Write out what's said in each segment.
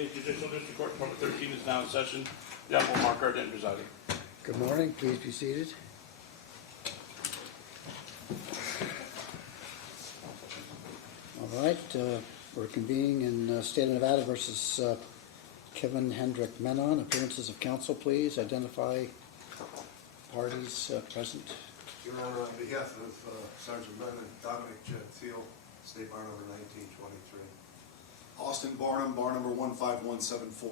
States Judicial District Court, number 13 is now in session. The Honorable Mark R. Denton presiding. Good morning. Please be seated. All right. We're convening in State of Nevada versus Kevin Hendrick Menon. Appearances of counsel, please. Identify parties present. Your Honor, on behalf of Sergeant Menon, Dominic Gentile, State Bar number 1923. Austin Barnum, bar number 15174.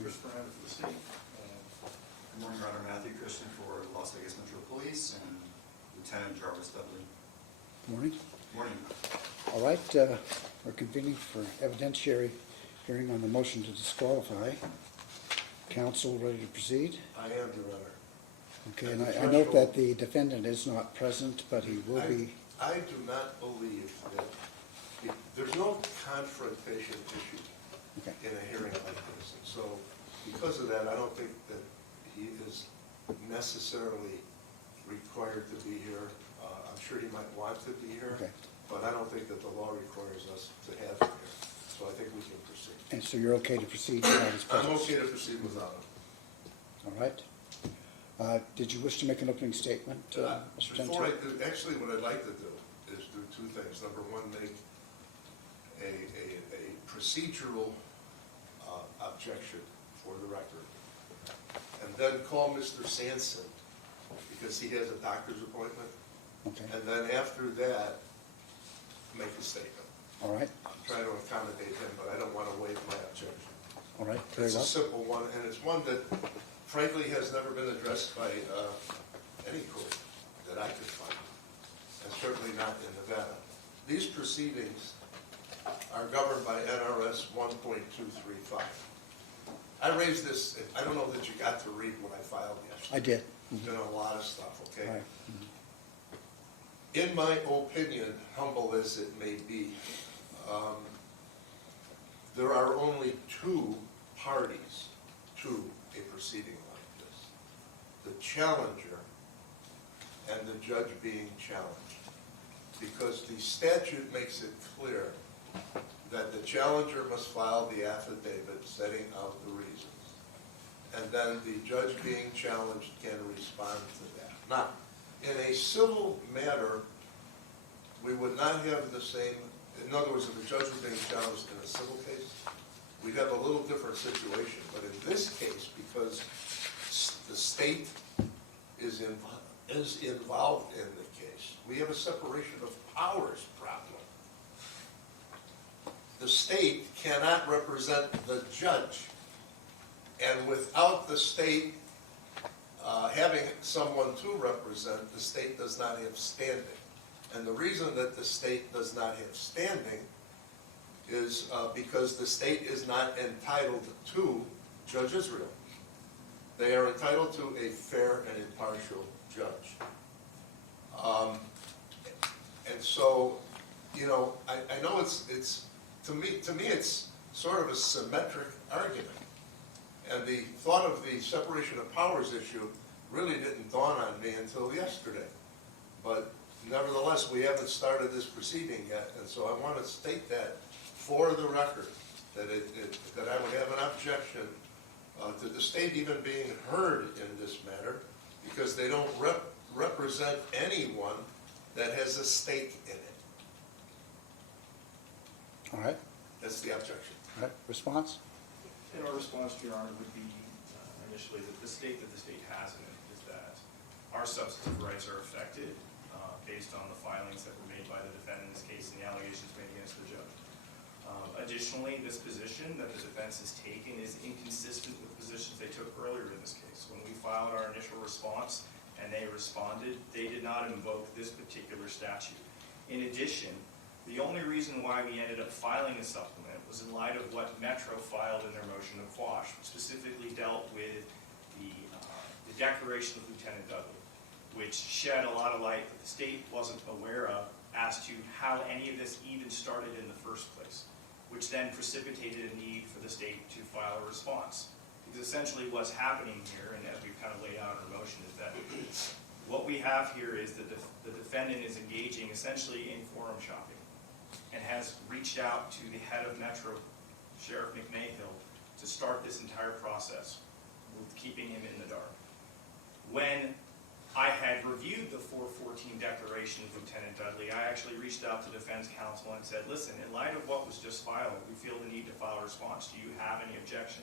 Chris Brown for the state. Good morning, Your Honor. Matthew Christian for Las Vegas Metro Police and Lieutenant Jarvis Dudley. Morning. Good morning. All right. We're convening for evidentiary hearing on the motion to disqualify. Counsel ready to proceed? I am, Your Honor. Okay, and I note that the defendant is not present, but he will be. I do not believe that there's no confrontation issue in a hearing like this. And so because of that, I don't think that he is necessarily required to be here. I'm sure he might want to be here, but I don't think that the law requires us to have him here. So I think we can proceed. And so you're okay to proceed without his presence? I'm okay to proceed without him. All right. Did you wish to make an opening statement, Mr. Before I Gentile? do, actually what I'd like to do is do two things. Number one, make a procedural objection for the record. And then call Mr. Sanson, because he has a doctor's appointment. Okay. And then after that, make a statement. All right. I'm trying to accommodate him, but I don't want to waive my objection. All right. Very It's a well. simple one, and it's one that frankly has never been addressed by any court that I could find, and certainly not in Nevada. These proceedings are governed by NRS 1.235. I raised this, I don't know that you got to read what I filed yesterday. I did. There's been a lot of stuff, okay? All right. In my opinion, humble as it may be, there are only two parties to a proceeding like this. The challenger and the judge being challenged. Because the statute makes it clear that the challenger must file the affidavit setting out the reasons. And then the judge being challenged can respond to that. Now, in a civil matter, we would not have the same, in other words, if the judge was being challenged in a civil case, we'd have a little different situation. But in this case, because the state is involved in the case, we have a separation of powers problem. The state cannot represent the judge. And without the state having someone to represent, the state does not have standing. And the reason that the state does not have standing is because the state is not entitled to Judge Israel. They are entitled to a fair and impartial judge. And so, you know, I know it's to me it's sort of a symmetric argument. And the thought of the separation of powers issue really didn't dawn on me until yesterday. But nevertheless, we haven't started this proceeding yet, and so I want to state that for the record, that that I would have an objection to the state even being heard in this matter, because they don't represent anyone that has a stake in it. All right. That's the objection. All right. Response? And our response to Your Honor would be initially that the state has in it is that our substantive rights are affected based on the filings that were made by the defendant in this case and the allegations made against the judge. Additionally, this position that the defense is taking is inconsistent with positions they took earlier in this case. When we filed our initial response and they responded, they did not invoke this particular statute. In addition, the only reason why we ended up filing a supplement was in light of what Metro filed in their motion to quash, which specifically dealt with the declaration of Lieutenant Dudley, which shed a lot of light that the state wasn't aware of as to how any of this even started in the first place, which then precipitated a need for the state to file a response. Because essentially what's happening here, and as we've kind of laid out in our motion, is that what we have here is that the defendant is engaging essentially in forum shopping and has reached out to the head of Metro Sheriff McMahill to start this entire process with keeping him in the dark. When I had reviewed the 414 declaration of Lieutenant Dudley, I actually reached out to defense counsel and said, listen, in light of what was just filed, we feel the need to file a response. Do you have any objection?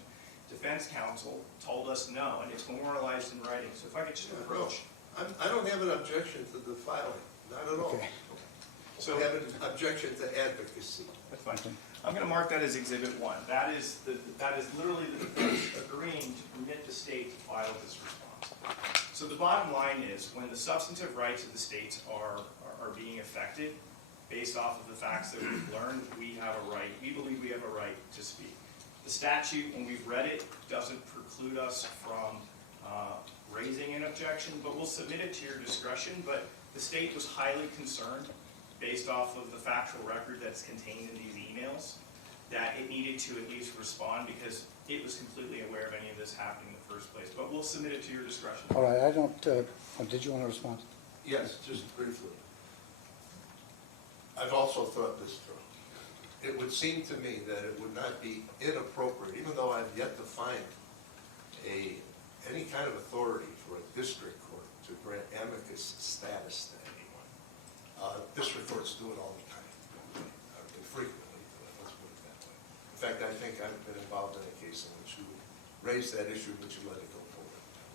Defense counsel told us no, and it's memorialized in writing. So if I could just approach. I don't have an objection to the filing, not at all. Okay. So I have an objection to advocacy. That's fine. I'm going to mark that as Exhibit 1. That is literally the defense agreeing to permit the state to file this response. So the bottom line is, when the substantive rights of the states are being affected, based off of the facts that we've learned, we believe we have a right to speak. The statute, when we've read it, doesn't preclude us from raising an objection, but we'll submit it to your discretion. But the state was highly concerned, based off of the factual record that's contained in these emails, that it needed to at least respond because it was completely aware of any of this happening in the first place. But we'll submit it to your discretion. All right, I don't, did you want to respond? Yes, just briefly. I've also thought this through. It would seem to me that it would not be inappropriate, even though I've yet to find any kind of authority for a district court to grant amicus status to anyone. District courts do it all the time. They frequently do it, let's put it that way. In fact, I think I've been involved in a case in which you raised that issue, but you let it go forward that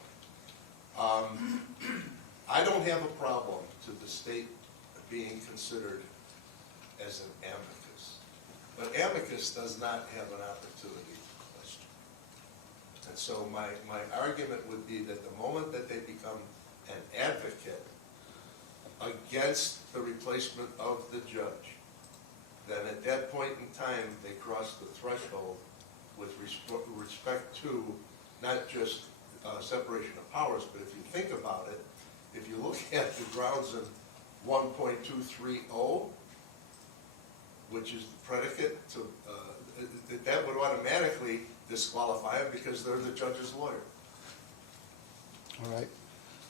way. I don't have a problem to the state being considered as an amicus, but amicus does not have an opportunity to question. And so my argument would be that the moment that they become an advocate against the replacement of the judge, then at that point in time, they cross the threshold with respect to not just separation of powers, but if you think about it, if you look at the grounds in 1.230, which is the predicate to, that would automatically disqualify them because they're the judge's lawyer. All right.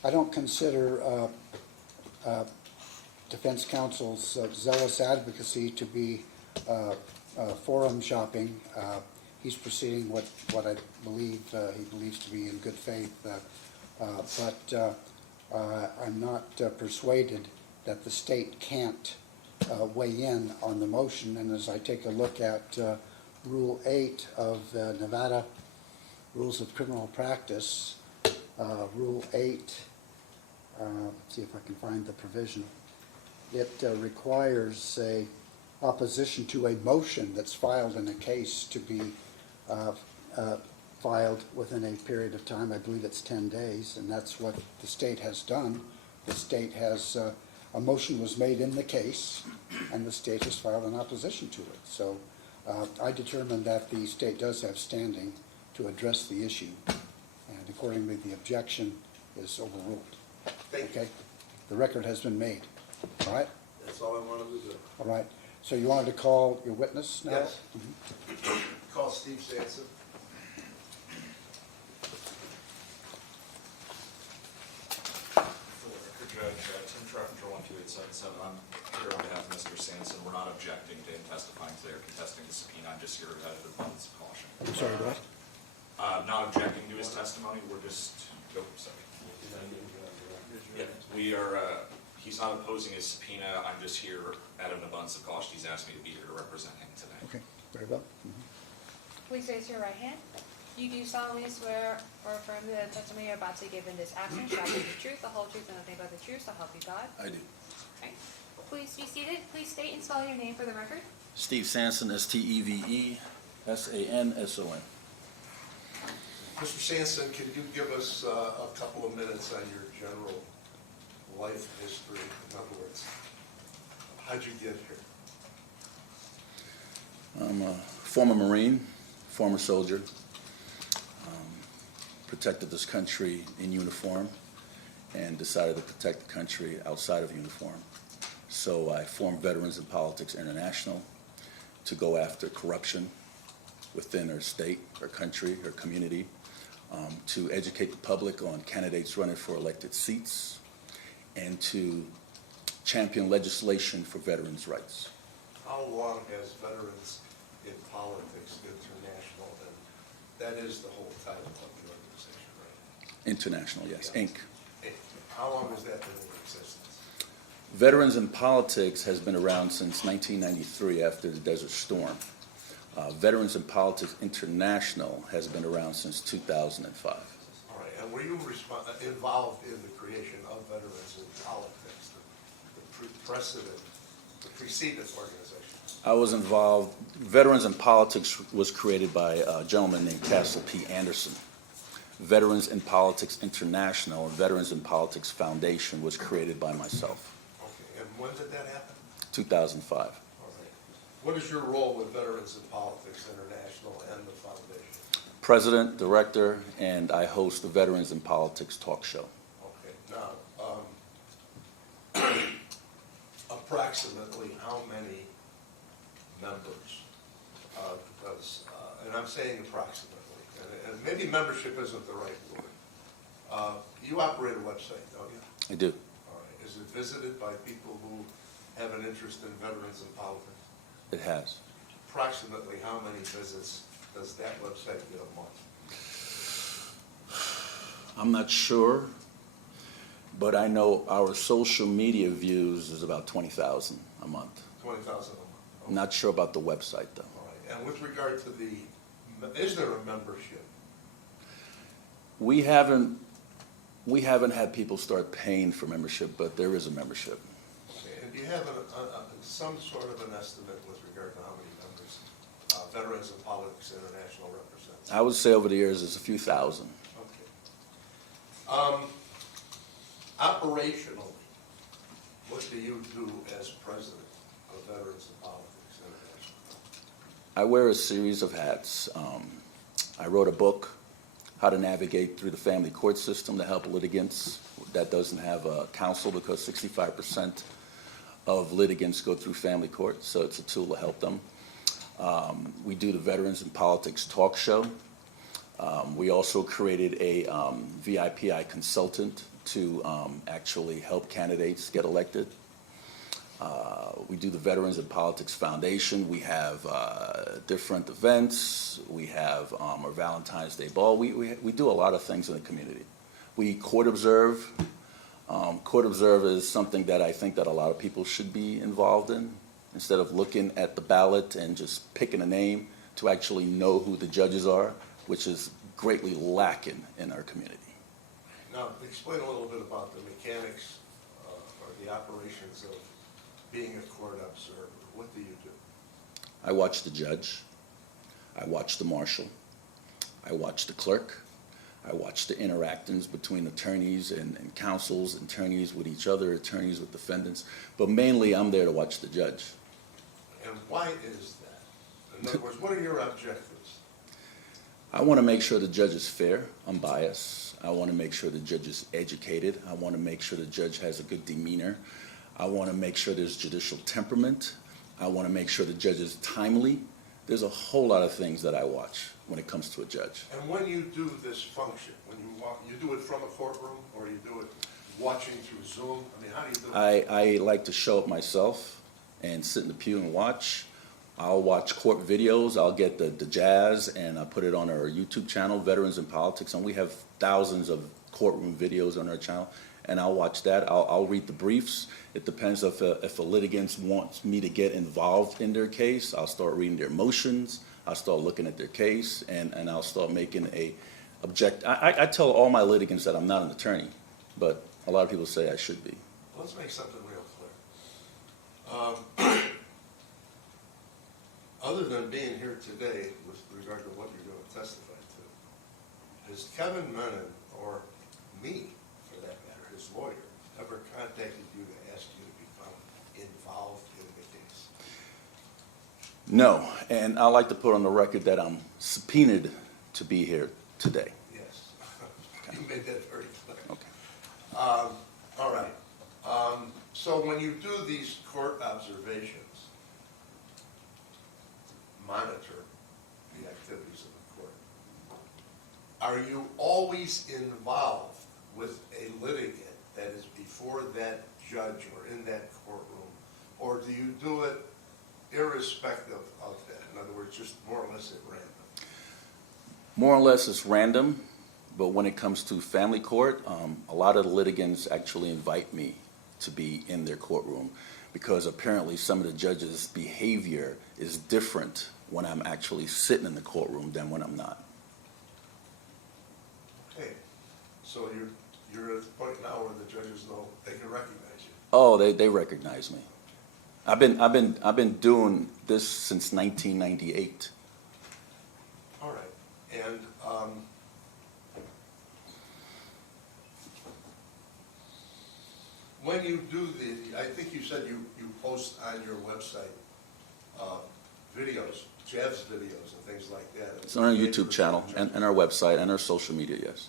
I don't consider defense counsel's zealous advocacy to be forum shopping. He's proceeding what I believe he believes to be in good faith, but I'm not persuaded that the state can't weigh in on the motion. And as I take a look at Rule 8 of the Nevada Rules of Criminal Practice, Rule 8, let's see if I can find the provision. It requires a opposition to a motion that's filed in a case to be filed within a period of time. I believe it's 10 days, and that's what the state has done. The state has, a motion was made in the case, and the state has filed an opposition to it. So I determined that the state does have standing to address the issue, and accordingly the objection is overruled. Thank you. Okay? The record has been made. All right? That's all I wanted to do. All right. So you wanted to call your witness now? Yes. Call Steve Sanson. For the record, Judge, Tim Treffinger, 12877. I'm here on behalf of Mr. Sanson. We're not objecting to him testifying today or contesting the subpoena. I'm just here out of abundance of caution. I'm sorry, what? Not objecting to his testimony. We're just, oh, sorry. Yeah, we are, he's not opposing his subpoena. I'm just here out of an abundance of caution. He's asked me to be here to represent him today. Okay, very well. Please raise your right hand. You do solemnly swear or affirm that the testimony you're about to give in this action shall be the truth, the whole truth, and nothing but the truth, so help you God? I do. Okay. Please be seated. Please state and spell your name for the record. Steve Sanson, Stevesanson. Mr. Sanson, can you give us a couple of minutes on your general life history? In other words, how'd you get here? I'm a former Marine, former soldier, protected this country in uniform and decided to protect the country outside of uniform. So I formed Veterans in Politics International to go after corruption within our state, our country, our community, to educate the public on candidates running for elected seats, and to champion legislation for veterans' rights. How long has Veterans in Politics International, and that is the whole title of the organization, right? International, yes, Yeah. Inc. How long has that been in existence? Veterans in Politics has been around since 1993 after the Desert Storm. Veterans in Politics International has been around since 2005. All right, and were you involved in the creation of Veterans in Politics, the preceding organization? I was involved. Veterans in Politics was created by a gentleman named Castle P. Anderson. Veterans in Politics International and Veterans in Politics Foundation was created by myself. Okay, and when did that happen? 2005. All right. What is your role with Veterans in Politics International and the foundation? President, director, and I host the Veterans in Politics talk show. Okay, now, approximately how many members, and I'm saying approximately, and maybe membership isn't the right word. You operate a website, don't you? I do. All right, is it visited by people who have an interest in Veterans in Politics? It has. Approximately how many visits does that website get a month? I'm not sure, but I know our social media views is about 20,000 a month. 20,000 a month. I'm not sure about the website, though. All right, and with regard to is there a membership? We haven't had people start paying for membership, but there is a membership. Okay, and do you have some sort of an estimate with regard to how many members Veterans in Politics International represents? I would say over the years it's a few thousand. Okay. Operationally, what do you do as president of Veterans in Politics International? I wear a series of hats. I wrote a book, How to Navigate Through the Family Court System to Help Litigants that doesn't have a counsel, because 65% of litigants go through family court, so it's a tool to help them. We do the Veterans in Politics talk show. We also created a VIPI consultant to actually help candidates get elected. We do the Veterans in Politics Foundation. We have different events. We have our Valentine's Day ball. We do a lot of things in the community. We court observe. Court observe is something that I think that a lot of people should be involved in, instead of looking at the ballot and just picking a name, to actually know who the judges are, which is greatly lacking in our community. Now, explain a little bit about the mechanics or the operations of being a court observer. What do you do? I watch the judge. I watch the marshal. I watch the clerk. I watch the interactions between attorneys and counsels, attorneys with each other, attorneys with defendants. But mainly, I'm there to watch the judge. And why is that? In other words, what are your objectives? I want to make sure the judge is fair, unbiased. I want to make sure the judge is educated. I want to make sure the judge has a good demeanor. I want to make sure there's judicial temperament. I want to make sure the judge is timely. There's a whole lot of things that I watch when it comes to a judge. And when you do this function, when you do it from a courtroom, or you do it watching through Zoom? I mean, how do you do it? I like to show up myself and sit in the pew and watch. I'll watch court videos. I'll get the jazz and I put it on our YouTube channel, Veterans in Politics, and we have thousands of courtroom videos on our channel. And I'll watch that. I'll read the briefs. It depends if a litigant wants me to get involved in their case. I'll start reading their motions. I'll start looking at their case, and I'll start making a object. I tell all my litigants that I'm not an attorney, but a lot of people say I should be. Let's make something real clear. Other than being here today with regard to what you're going to testify to, has Kevin Menon, or me for that matter, his lawyer, ever contacted you to ask you to become involved in the case? No, and I like to put on the record that I'm subpoenaed to be here today. Yes. You made that very clear. Okay. All right. So when you do these court observations, monitor the activities of the court, are you always involved with a litigant that is before that judge or in that courtroom, or do you do it irrespective of that? In other words, just more or less at random? More or less it's random, but when it comes to family court, a lot of the litigants actually invite me to be in their courtroom because apparently some of the judges' behavior is different when I'm actually sitting in the courtroom than when I'm not. Okay, so you're at the point now where the judges know they can recognize you. Oh, they recognize me. I've been doing this since 1998. All right, and when you do I think you said you post on your website videos, jazz videos and things like that. It's on our YouTube channel and our website and our social media, yes.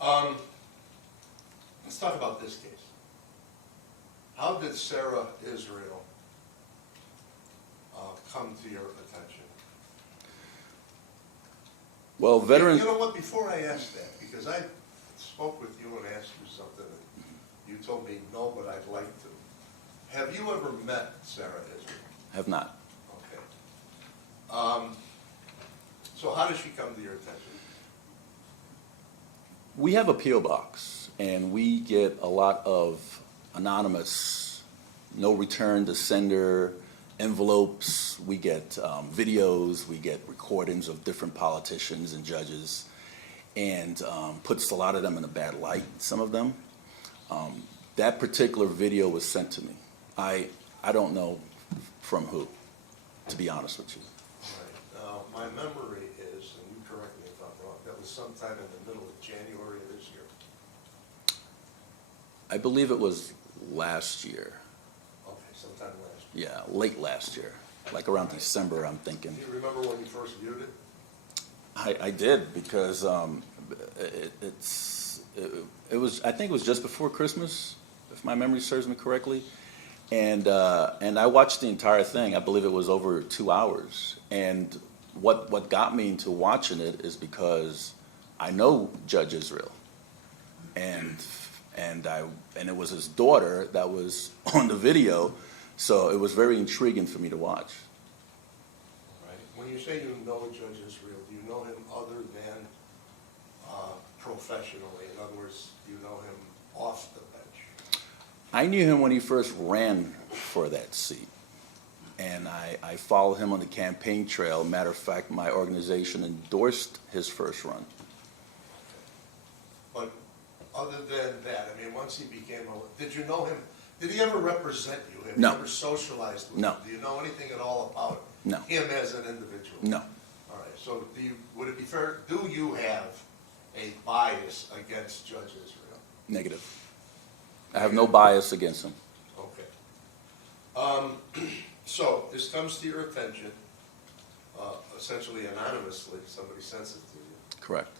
Okay. Let's talk about this case. How did Sarah Israel come to your attention? Well, veteran. You know what, before I ask that, because I spoke with you and asked you something, and you told me no, but I'd like to. Have you ever met Sarah Israel? Have not. Okay. So how did she come to your attention? We have a P.O. box, and we get a lot of anonymous, no return to sender envelopes. We get videos, we get recordings of different politicians and judges, and puts a lot of them in a bad light, some of them. That particular video was sent to me. I don't know from who, to be honest with you. All right. Now, my memory is, and you correct me if I'm wrong, that was sometime in the middle of January of this year. I believe it was last year. Okay, sometime last year. Yeah, late last year, like around December, I'm thinking. Do you remember when you first viewed it? I did because it was, I think it was just before Christmas, if my memory serves me correctly, and I watched the entire thing. I believe it was over 2 hours. And what got me into watching it is because I know Judge Israel, and it was his daughter that was on the video, so it was very intriguing for me to watch. Right. When you say you know Judge Israel, do you know him other than professionally? In other words, do you know him off the bench? I knew him when he first ran for that seat, and I followed him on the campaign trail. Matter of fact, my organization endorsed his first run. But other than that, I mean, once he became did you know him? Did he ever represent you? Have No. you ever socialized with No. him? Do you know anything at all about No. him as an individual? No. All right, so would it be fair, do you have a bias against Judge Israel? Negative. I have no bias against him. Okay. So this comes to your attention, essentially anonymously, somebody sends it to you, Correct.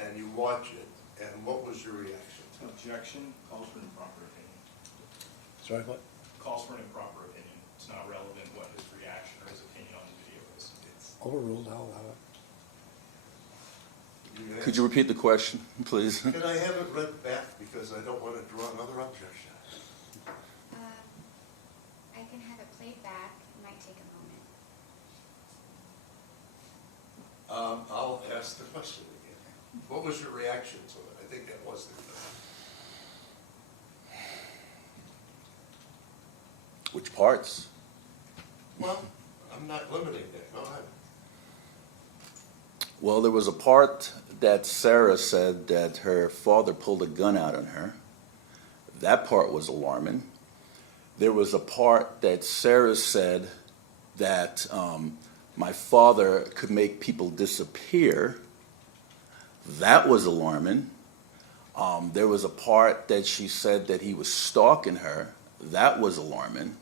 and you watch it, and what was your reaction? Objection calls for an improper opinion. Sorry, what? Calls for an improper opinion. It's not relevant what his reaction or his opinion on the video is. Overruled, I'll allow it. Could you repeat the question, please? Can I have it read back, because I don't want to draw another objection? I can have it played back. It might take a moment. I'll ask the question again. What was your reaction to it? I think that was the question. Which parts? Well, I'm not limiting that, go ahead. Well, there was a part that Sarah said that her father pulled a gun out on her. That part was alarming. There was a part that Sarah said that my father could make people disappear. That was alarming. There was a part that she said that he was stalking her. That was alarming.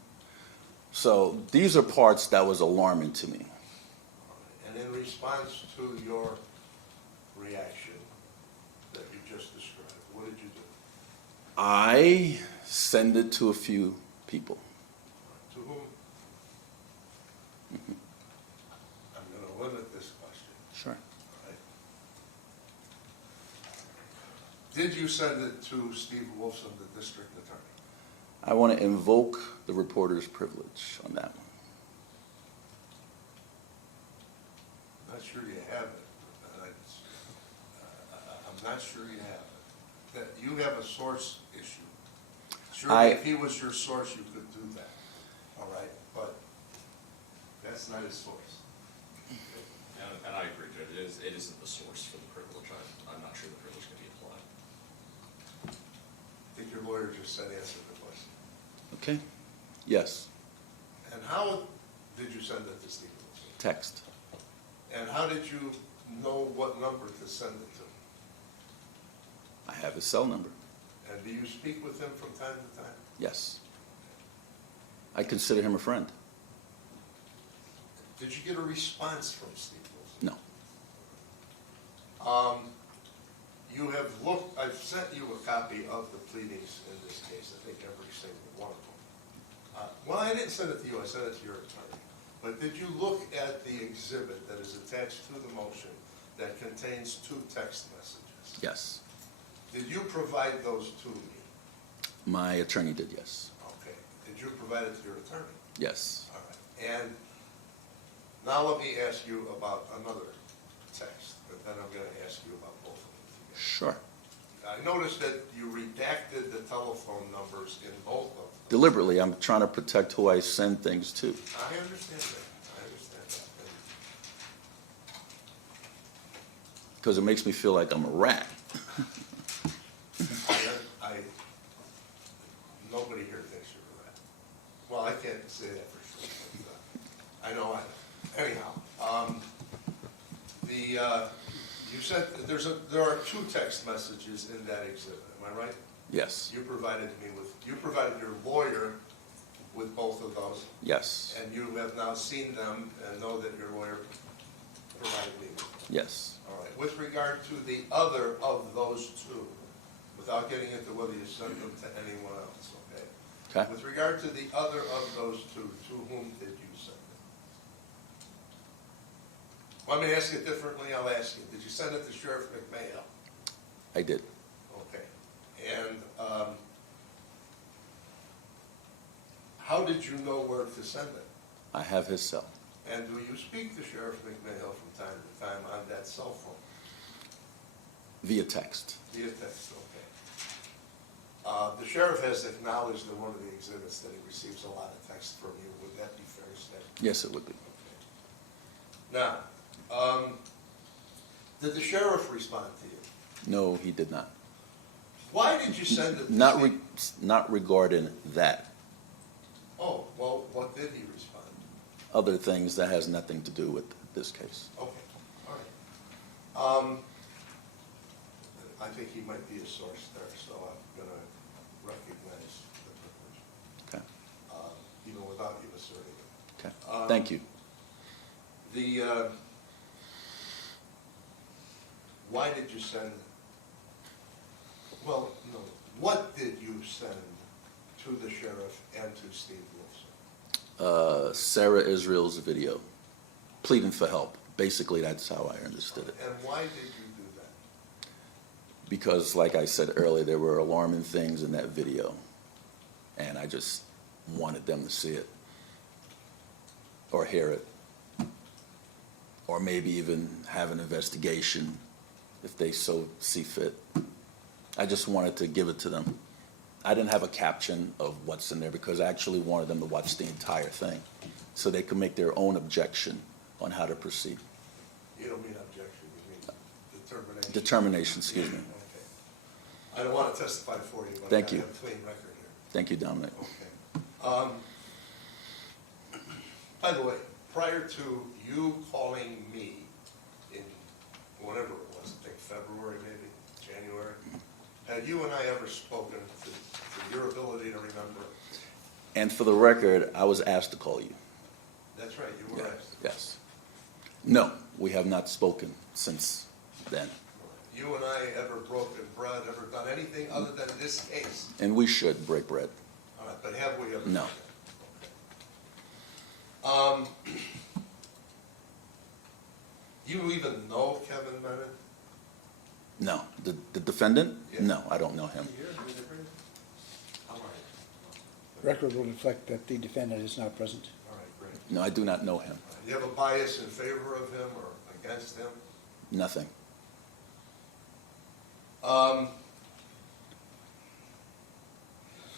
So these are parts that was alarming to me. And in response to your reaction that you just described, what did you do? I send it to a few people. To whom? I'm going to limit this question. Sure. All right. Did you send it to Steve Wolfson, the district attorney? I want to invoke the reporter's privilege on that one. not sure you have it. I'm not sure you have it. That you have a source issue. Surely if he was your source, you could do that, all right? But that's not his source. And I agree, Judge, it isn't the source for the privilege. I'm not sure the privilege can be applied. I think your lawyer just said answer the question. Okay? Yes. And how did you send it to Steve Wilson? Text. And how did you know what number to send it to? I have his cell number. And do you speak with him from time to time? Yes. I consider him a friend. Did you get a response from Steve Wilson? No. You have looked, I've sent you a copy of the pleadings in this case, I think every single one of them. Well, I didn't send it to you, I sent it to your attorney. But did you look at the exhibit that is attached to the motion that contains 2 text messages? Yes. Did you provide those to me? My attorney did, yes. Okay. Did you provide it to your attorney? Yes. All right. And now let me ask you about another text, but then I'm going to ask you about both of them together. Sure. I noticed that you redacted the telephone numbers in both of them. Deliberately, I'm trying to protect who I send things to. I understand that. I understand that. Because it makes me feel like I'm a rat. Nobody here thinks you're a rat. Well, I can't say that for sure. But, I know. Anyhow, you said there are 2 text messages in that exhibit. Am I right? Yes. You provided your lawyer with both of those, Yes. and you have now seen them and know that your lawyer provided me with them. Yes. All right. With regard to the other of those 2, without getting into whether you sent them to anyone else, okay? Okay. With regard to the other of those 2, to whom did you send it? Let me ask it differently. I'll ask you. Did you send it to Sheriff McMail? I did. Okay. And how did you know where to send it? I have his cell. And do you speak to Sheriff McMail from time to time on that cell phone? Via text. Via text, okay. The sheriff has acknowledged in one of the exhibits that he receives a lot of text from you. Would that be fair to say? Yes, it would be. Okay. Now, did the sheriff respond to you? No, he did not. Why did you send it to Not regarding that. Oh, well, what did he respond? Other things that has nothing to do with this case. Okay, all right. I think he might be a source there, so I'm going to recognize the privilege, Okay. even without you asserting it. Okay. Thank you. Why did you send, well, no, what did you send to the sheriff and to Steve Wilson? Sarah Israel's video, pleading for help. Basically, that's how I understood it. And why did you do that? Because, like I said earlier, there were alarming things in that video, and I just wanted them to see it, or hear it, or maybe even have an investigation if they so see fit. I just wanted to give it to them. I didn't have a caption of what's in there because I actually wanted them to watch the entire thing so they could make their own objection on how to proceed. You don't mean objection, you mean determination. Determination, excuse me. Okay. I don't want to testify for you, but Thank I you. have a clean record here. Thank you, Dominic. Okay. By the way, prior to you calling me in whatever it was, I think February maybe, January, had you and I ever spoken to your ability to remember? And for the record, I was asked to call you. That's right, you were asked. Yes. No, we have not spoken since then. You and I ever broken bread, ever done anything other than this case? And we should break bread. All right, but have we ever? No. done that? Okay. You even know Kevin Menon? No. The defendant? Yeah. No, I don't know him. All right. Record will reflect that the defendant is not present. All right, great. No, I do not know him. Do you have a bias in favor of him or against him? Nothing.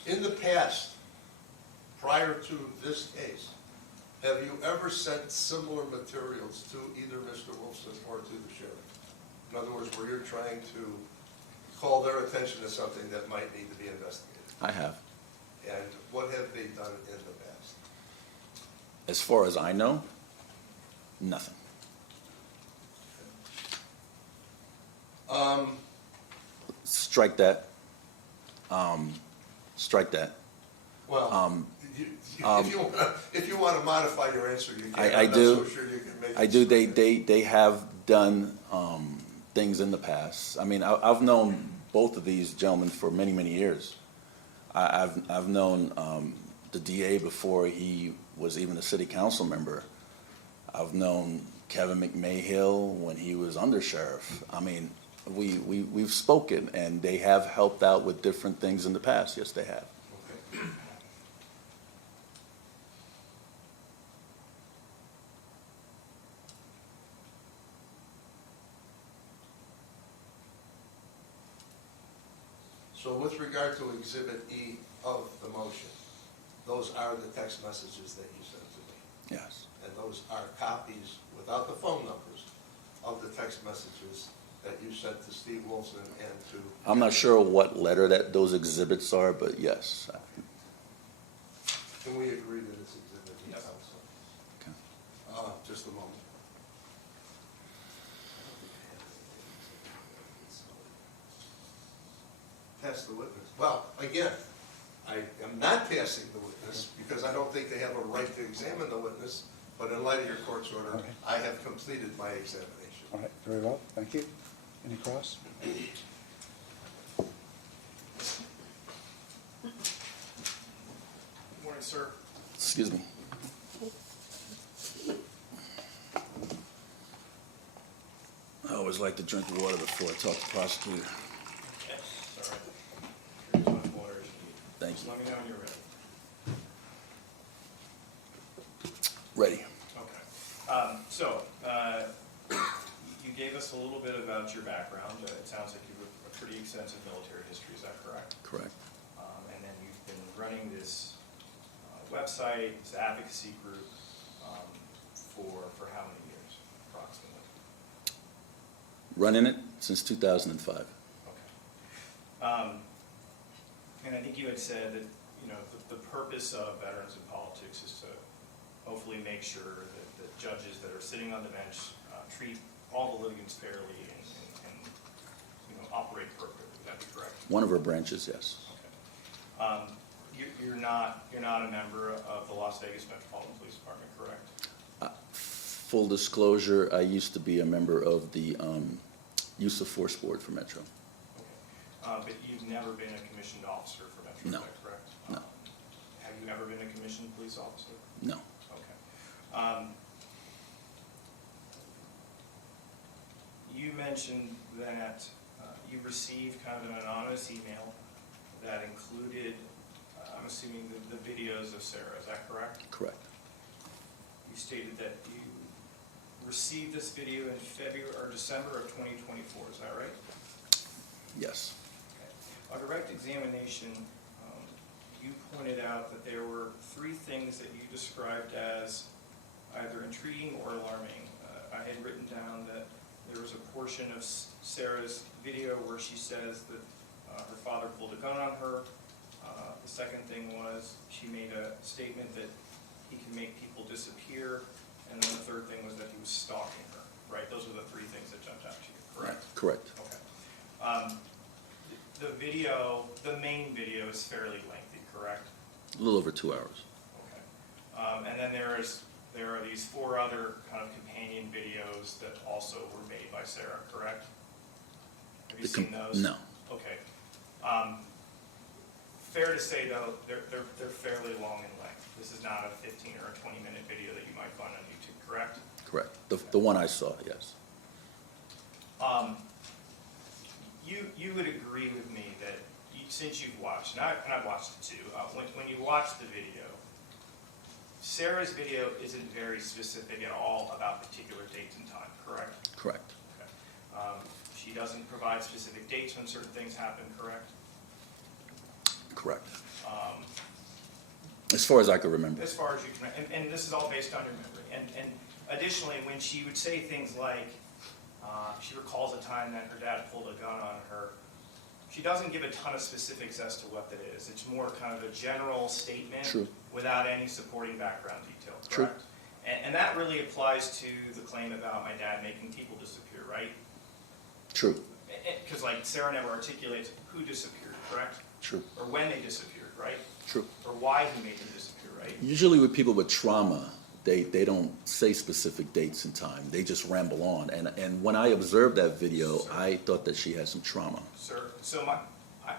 In the past, prior to this case, have you ever sent similar materials to either Mr. Wolfson or to the sheriff? In other words, where you're trying to call their attention to something that might need to be investigated? I have. And what have they done in the past? As far as I know, nothing. Strike that. Strike that. Well, if you want to modify your answer, you can. I I'm do. not so sure you can make it. I do. They have done things in the past. I mean, I've known both of these gentlemen for many, many years. I've known the DA before he was even a city council member. I've known Kevin McMahill when he was undersheriff. I mean, we've spoken, and they have helped out with different things in the past. Yes, they have. Okay. So with regard to Exhibit E of the motion, those are the text messages that you sent to me. Yes. And those are copies, without the phone numbers, of the text messages that you sent to Steve Wilson and to... I'm not sure what letter that those exhibits are, but yes. Can we agree that it's Exhibit E, Yes. counsel? Okay. Just a moment. Pass the witness. Well, again, I am not passing the witness because I don't think they have a right to examine the witness, but in light of your court's order, Okay. I have completed my examination. All right, very well, thank you. Any cross? Good morning, sir. Excuse me. I always like to drink water before I talk to the prosecutor. Yes, all right. Here's as much water as you need. Thank Just you. let me know when you're ready. Ready. Okay. You gave us a little bit about your background. It sounds like you have a pretty extensive military history, is that correct? Correct. And then you've been running this website, this advocacy group, for how many years, approximately? Running it since 2005. Okay. And I think you had said that, you know, the purpose of Veterans in Politics is to hopefully make sure that the judges that are sitting on the bench treat all the litigants fairly and you know, operate appropriately. Would that be correct? One of our branches, yes. Okay. You're not a member of the Las Vegas Metropolitan Police Department, correct? Full disclosure, I used to be a member of the Use of Force Board for Metro. Okay. But you've never been a commissioned officer for Metro, No. is that correct? No. Have you ever been a commissioned police officer? No. Okay. You mentioned that you received kind of an anonymous email that included, I'm assuming, the videos of Sarah, is that correct? Correct. You stated that you received this video in February or December of 2024, is that right? Yes. Okay. On direct examination, you pointed out that there were three things that you described as either intriguing or alarming. I had written down that there was a portion of Sarah's video where she says that her father pulled a gun on her. The second thing was she made a statement that he can make people disappear. And then the third thing was that he was stalking her, right? Those are the three things that jumped out to you, correct? Correct. Okay. The video, the main video is fairly lengthy, correct? A little over 2 hours. Okay. And then there are these four other kind of companion videos that also were made by Sarah, correct? Have you seen those? No. Okay. Fair to say though, they're fairly long in length. This is not a 15 or a 20-minute video that you might find on YouTube, correct? Correct. The one I saw, yes. You would agree with me that since you've watched, and I've watched it too, when you watch the video, Sarah's video isn't very specific at all about particular dates and time, correct? Correct. Okay. She doesn't provide specific dates when certain things happen, correct? Correct. Um, As far as I can remember. As far as you can, and this is all based on your memory. And additionally, when she would say things like, she recalls a time that her dad pulled a gun on her, she doesn't give a ton of specifics as to what that is. It's more kind of a general statement True. without any supporting background detail, True. correct? And that really applies to the claim about my dad making people disappear, right? True. Because like Sarah never articulates who disappeared, correct? True. Or when they disappeared, right? True. Or why he made them disappear, right? Usually with people with trauma, they don't say specific dates and time. They just ramble on. And when I observed that video, I thought that she had some trauma. Sir, so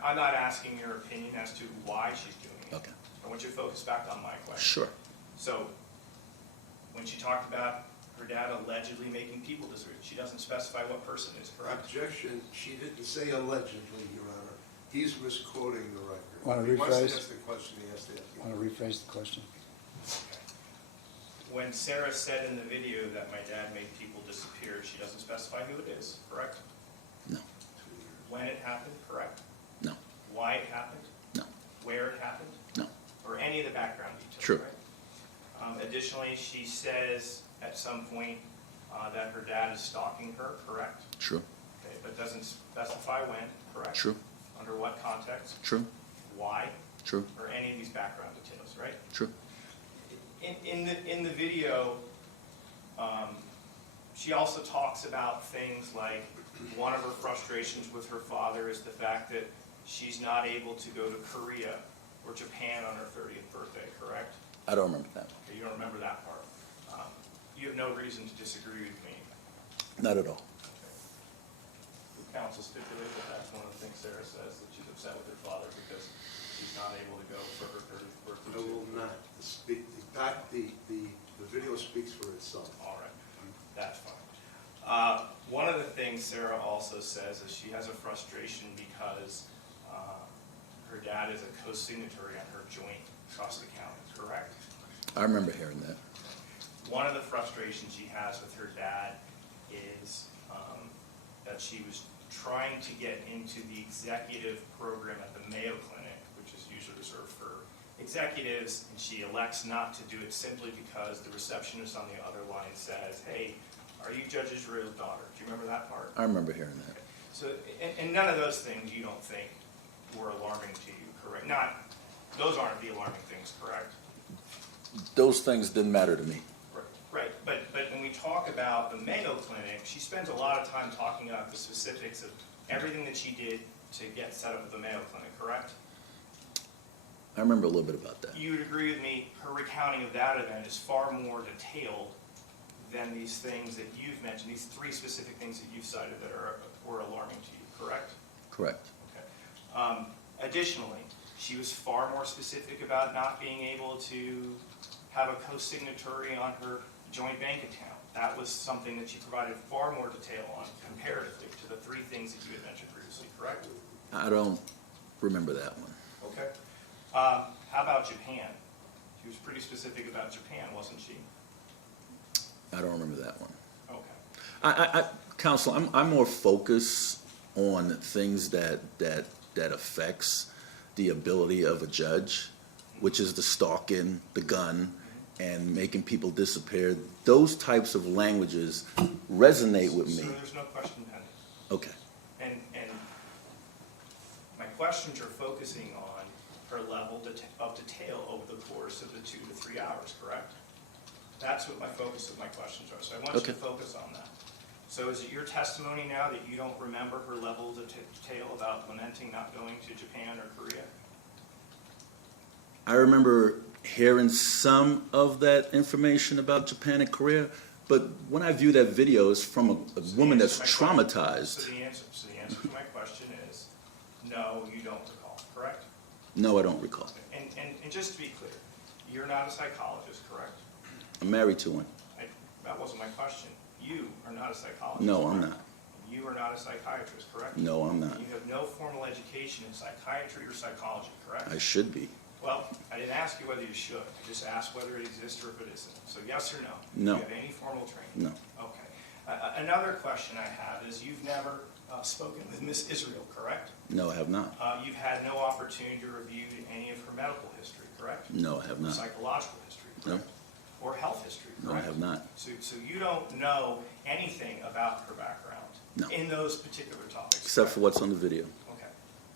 I'm not asking your opinion as to why she's doing it. Okay. I want you to focus back on my question. Sure. So, when she talked about her dad allegedly making people disappear, she doesn't specify what person is, correct? Objection, she didn't say allegedly, Your Honor. He's misquoting the record. Want to If he wants rephrase? to ask the question, he has to ask it. Want to rephrase the question? When Sarah said in the video that my dad made people disappear, she doesn't specify who it is, correct? No. When it happened, correct? No. Why it happened? No. Where it happened? No. Or any of the background details, True. right? Additionally, she says at some point that her dad is stalking her, correct? True. Okay, but doesn't specify when, correct? True. Under what context? True. Why? True. Or any of these background details, right? True. In the video, she also talks about things like one of her frustrations with her father is the fact that she's not able to go to Korea or Japan on her 30th birthday, correct? I don't remember that. Okay, you don't remember that part. You have no reason to disagree with me. Not at all. Counsel stipulated that that's one of the things Sarah says, that she's upset with her father because she's not able to go for her 30th birthday. I will not. The video speaks for itself. All right, that's fine. One of the things Sarah also says is she has a frustration because her dad is a co-signatory on her joint trust account, correct? I remember hearing that. One of the frustrations she has with her dad is that she was trying to get into the executive program at the Mayo Clinic, which is usually reserved for executives, and she elects not to do it simply because the receptionist on the other line says, hey, are you Judge Israel's daughter? Do you remember that part? I remember hearing that. So, and none of those things you don't think were alarming to you, correct? Those aren't the alarming things, correct? Those things didn't matter to me. Right, but when we talk about the Mayo Clinic, she spends a lot of time talking about the specifics of everything that she did to get set up at the Mayo Clinic, correct? I remember a little bit about that. You would agree with me, her recounting of that event is far more detailed than these things that you've mentioned, these three specific things that you've cited that were alarming to you, correct? Correct. Okay. Additionally, she was far more specific about not being able to have a co-signatory on her joint bank account. That was something that she provided far more detail on comparatively to the three things that you had mentioned previously, correct? I don't remember that one. Okay. How about Japan? She was pretty specific about Japan, wasn't she? I don't remember that one. Okay. Counsel, I'm more focused on things that affects the ability of a judge, which is the stalking, the gun, and making people disappear. Those types of languages resonate with me. So there's no question pending. Okay. And my questions are focusing on her level of detail over the course of the 2 to 3 hours, correct? That's what my focus of my questions are, so I want you to focus on that. So is it your testimony now that you don't remember her level of detail about lamenting not going to Japan or Korea? I remember hearing some of that information about Japan and Korea, but when I view that video, it's from a woman that's traumatized. So the answer to my question is, no, you don't recall, correct? No, I don't recall. And just to be clear, you're not a psychologist, correct? I'm married to one. That wasn't my question. You are not a psychologist. No, I'm correct? not. You are not a psychiatrist, correct? No, I'm not. You have no formal education in psychiatry or psychology, correct? I should be. Well, I didn't ask you whether you should. I just asked whether it exists or if it isn't. So yes or no? No. Do you have any formal training? No. Okay. Another question I have is you've never spoken with Miss Israel, correct? No, I have not. You've had no opportunity to review any of her medical history, correct? No, I have not. Psychological history, No. correct? Or health history, No, I correct? have not. So you don't know anything about her background? No. In those particular topics? Except for what's on the video, Okay,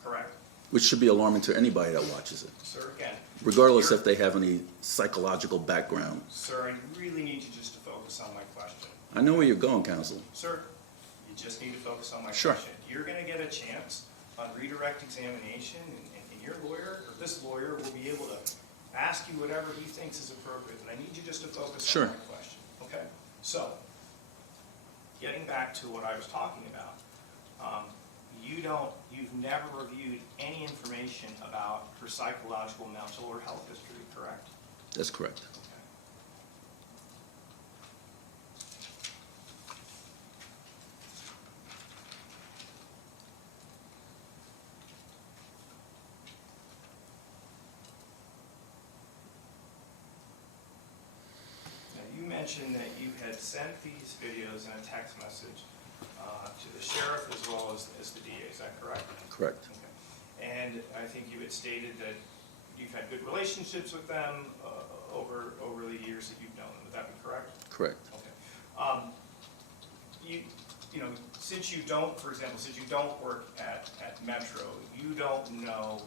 correct. which should be alarming to anybody that watches it, Sir, again. regardless you're- if they have any psychological background. Sir, I really need you just to focus on my question. I know where you're going, counsel. Sir, you just need to focus on my Sure. question. You're gonna get a chance on redirect examination, and your lawyer, or this lawyer, will be able to ask you whatever he thinks is appropriate, and I need you just to focus Sure. on my question, okay? So, getting back to what I was talking about, you've never reviewed any information about her psychological, mental, or health history, correct? That's correct. Okay. Now, you mentioned that you had sent these videos in a text message to the sheriff as well as the DA, is that correct? Correct. Okay. And I think you had stated that you've had good relationships with them over the years that you've known them, would that be correct? Correct. Okay. You know, since you don't, for example, since you don't work at Metro, you don't know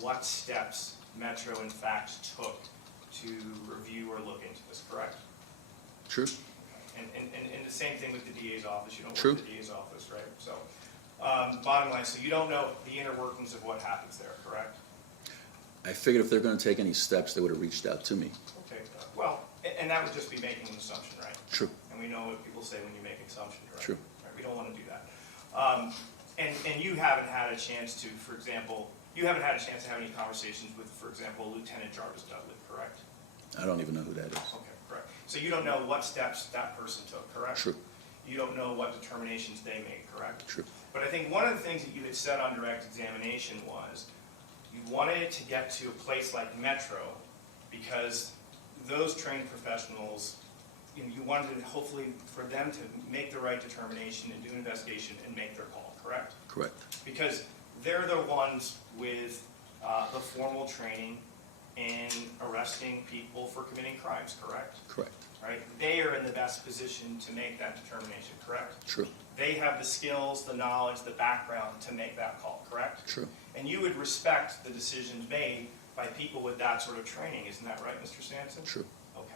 what steps Metro in fact took to review or look into this, correct? True. And the same thing with the DA's office, you don't True. work at the DA's office, right? So, bottom line, so you don't know the inner workings of what happens there, correct? I figured if they're going to take any steps, they would have reached out to me. Okay, well, and that would just be making an assumption, right? True. And we know what people say when you make assumptions, right? True. Right, we don't want to do that. And you haven't had a chance to, for example, you haven't had a chance to have any conversations with, for example, Lieutenant Jarvis Dudley, correct? I don't even know who that is. Okay, correct. So you don't know what steps that person took, correct? True. You don't know what determinations they made, correct? True. But I think one of the things that you had said on direct examination was you wanted it to get to a place like Metro because those trained professionals, you wanted it hopefully for them to make the right determination and do an investigation and make their call, correct? Correct. Because they're the ones with the formal training in arresting people for committing crimes, correct? Correct. Right? They are in the best position to make that determination, correct? True. They have the skills, the knowledge, the background to make that call, correct? True. And you would respect the decisions made by people with that sort of training, isn't that right, Mr. Sanson? True. Okay.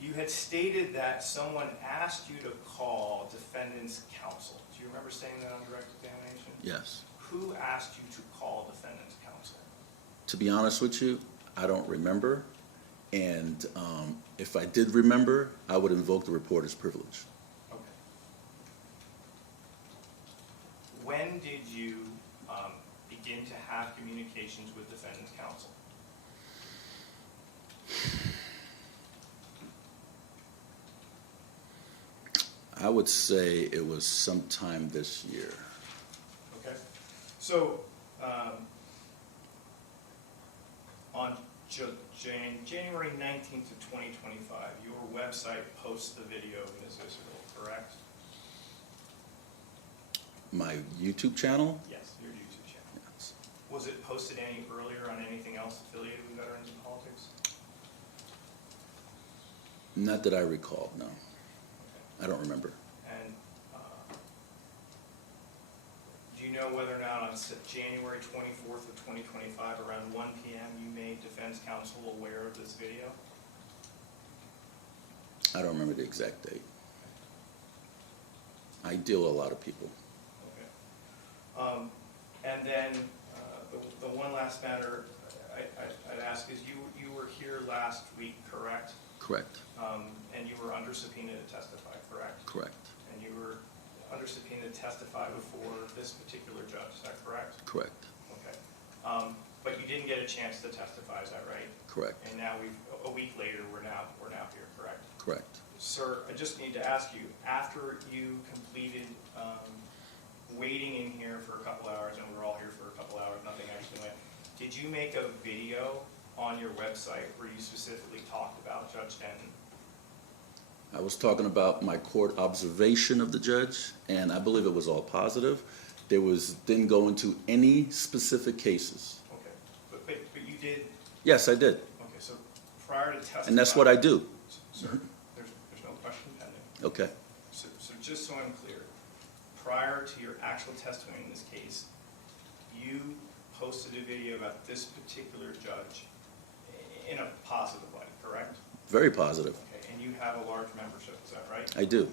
You had stated that someone asked you to call defendant's counsel. Do you remember saying that on direct examination? Yes. Who asked you to call defendant's counsel? To be honest with you, I don't remember. And if I did remember, I would invoke the reporter's privilege. Okay. When did you begin to have communications with defendant's counsel? I would say it was sometime this year. Okay. So, on January 19th of 2025, your website posts the video of Ms. Israel, correct? My YouTube channel? Yes, your YouTube channel. Yes. Was it posted any earlier on anything else affiliated with Veterans in Politics? Not that I recall, no. Okay. I don't remember. And do you know whether or not on January 24th of 2025, around 1 p.m., you made defense counsel aware of this video? I don't remember the exact date. I deal with a lot of people. Okay. And then the one last matter I'd ask is you were here last week, correct? Correct. And you were under subpoena to testify, correct? Correct. And you were under subpoena to testify before this particular judge, is that correct? Correct. Okay. But you didn't get a chance to testify, is that right? Correct. And now a week later, we're now here, correct? Correct. Sir, I just need to ask you, after you completed waiting in here for a couple hours, and we were all here for a couple hours, nothing actually went, did you make a video on your website where you specifically talked about Judge Denton? I was talking about my court observation of the judge, and I believe it was all positive. Didn't go into any specific cases. Okay, but you did, Yes, I did, okay, so prior to testifying. and that's what I do. Sir, there's no question pending. Okay. So just so I'm clear, prior to your actual testimony in this case, you posted a video about this particular judge in a positive light, correct? Very positive. Okay, and you have a large membership, is that right? I do. Okay,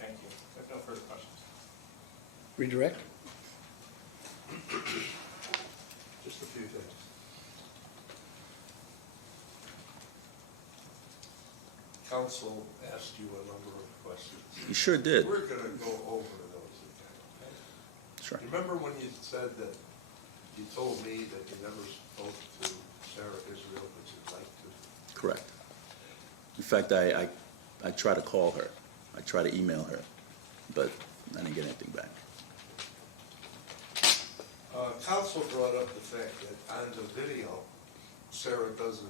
thank you. I have no further questions. Redirect? Just a few things. Counsel asked you a number of questions. You sure did. We're gonna go over those again, okay? Sure. You remember when you said that, you told me that you never spoke to Sarah Israel, but you'd like to? Correct. In fact, I try to call her. I try to email her, but I didn't get anything back. Counsel brought up the fact that on the video, Sarah doesn't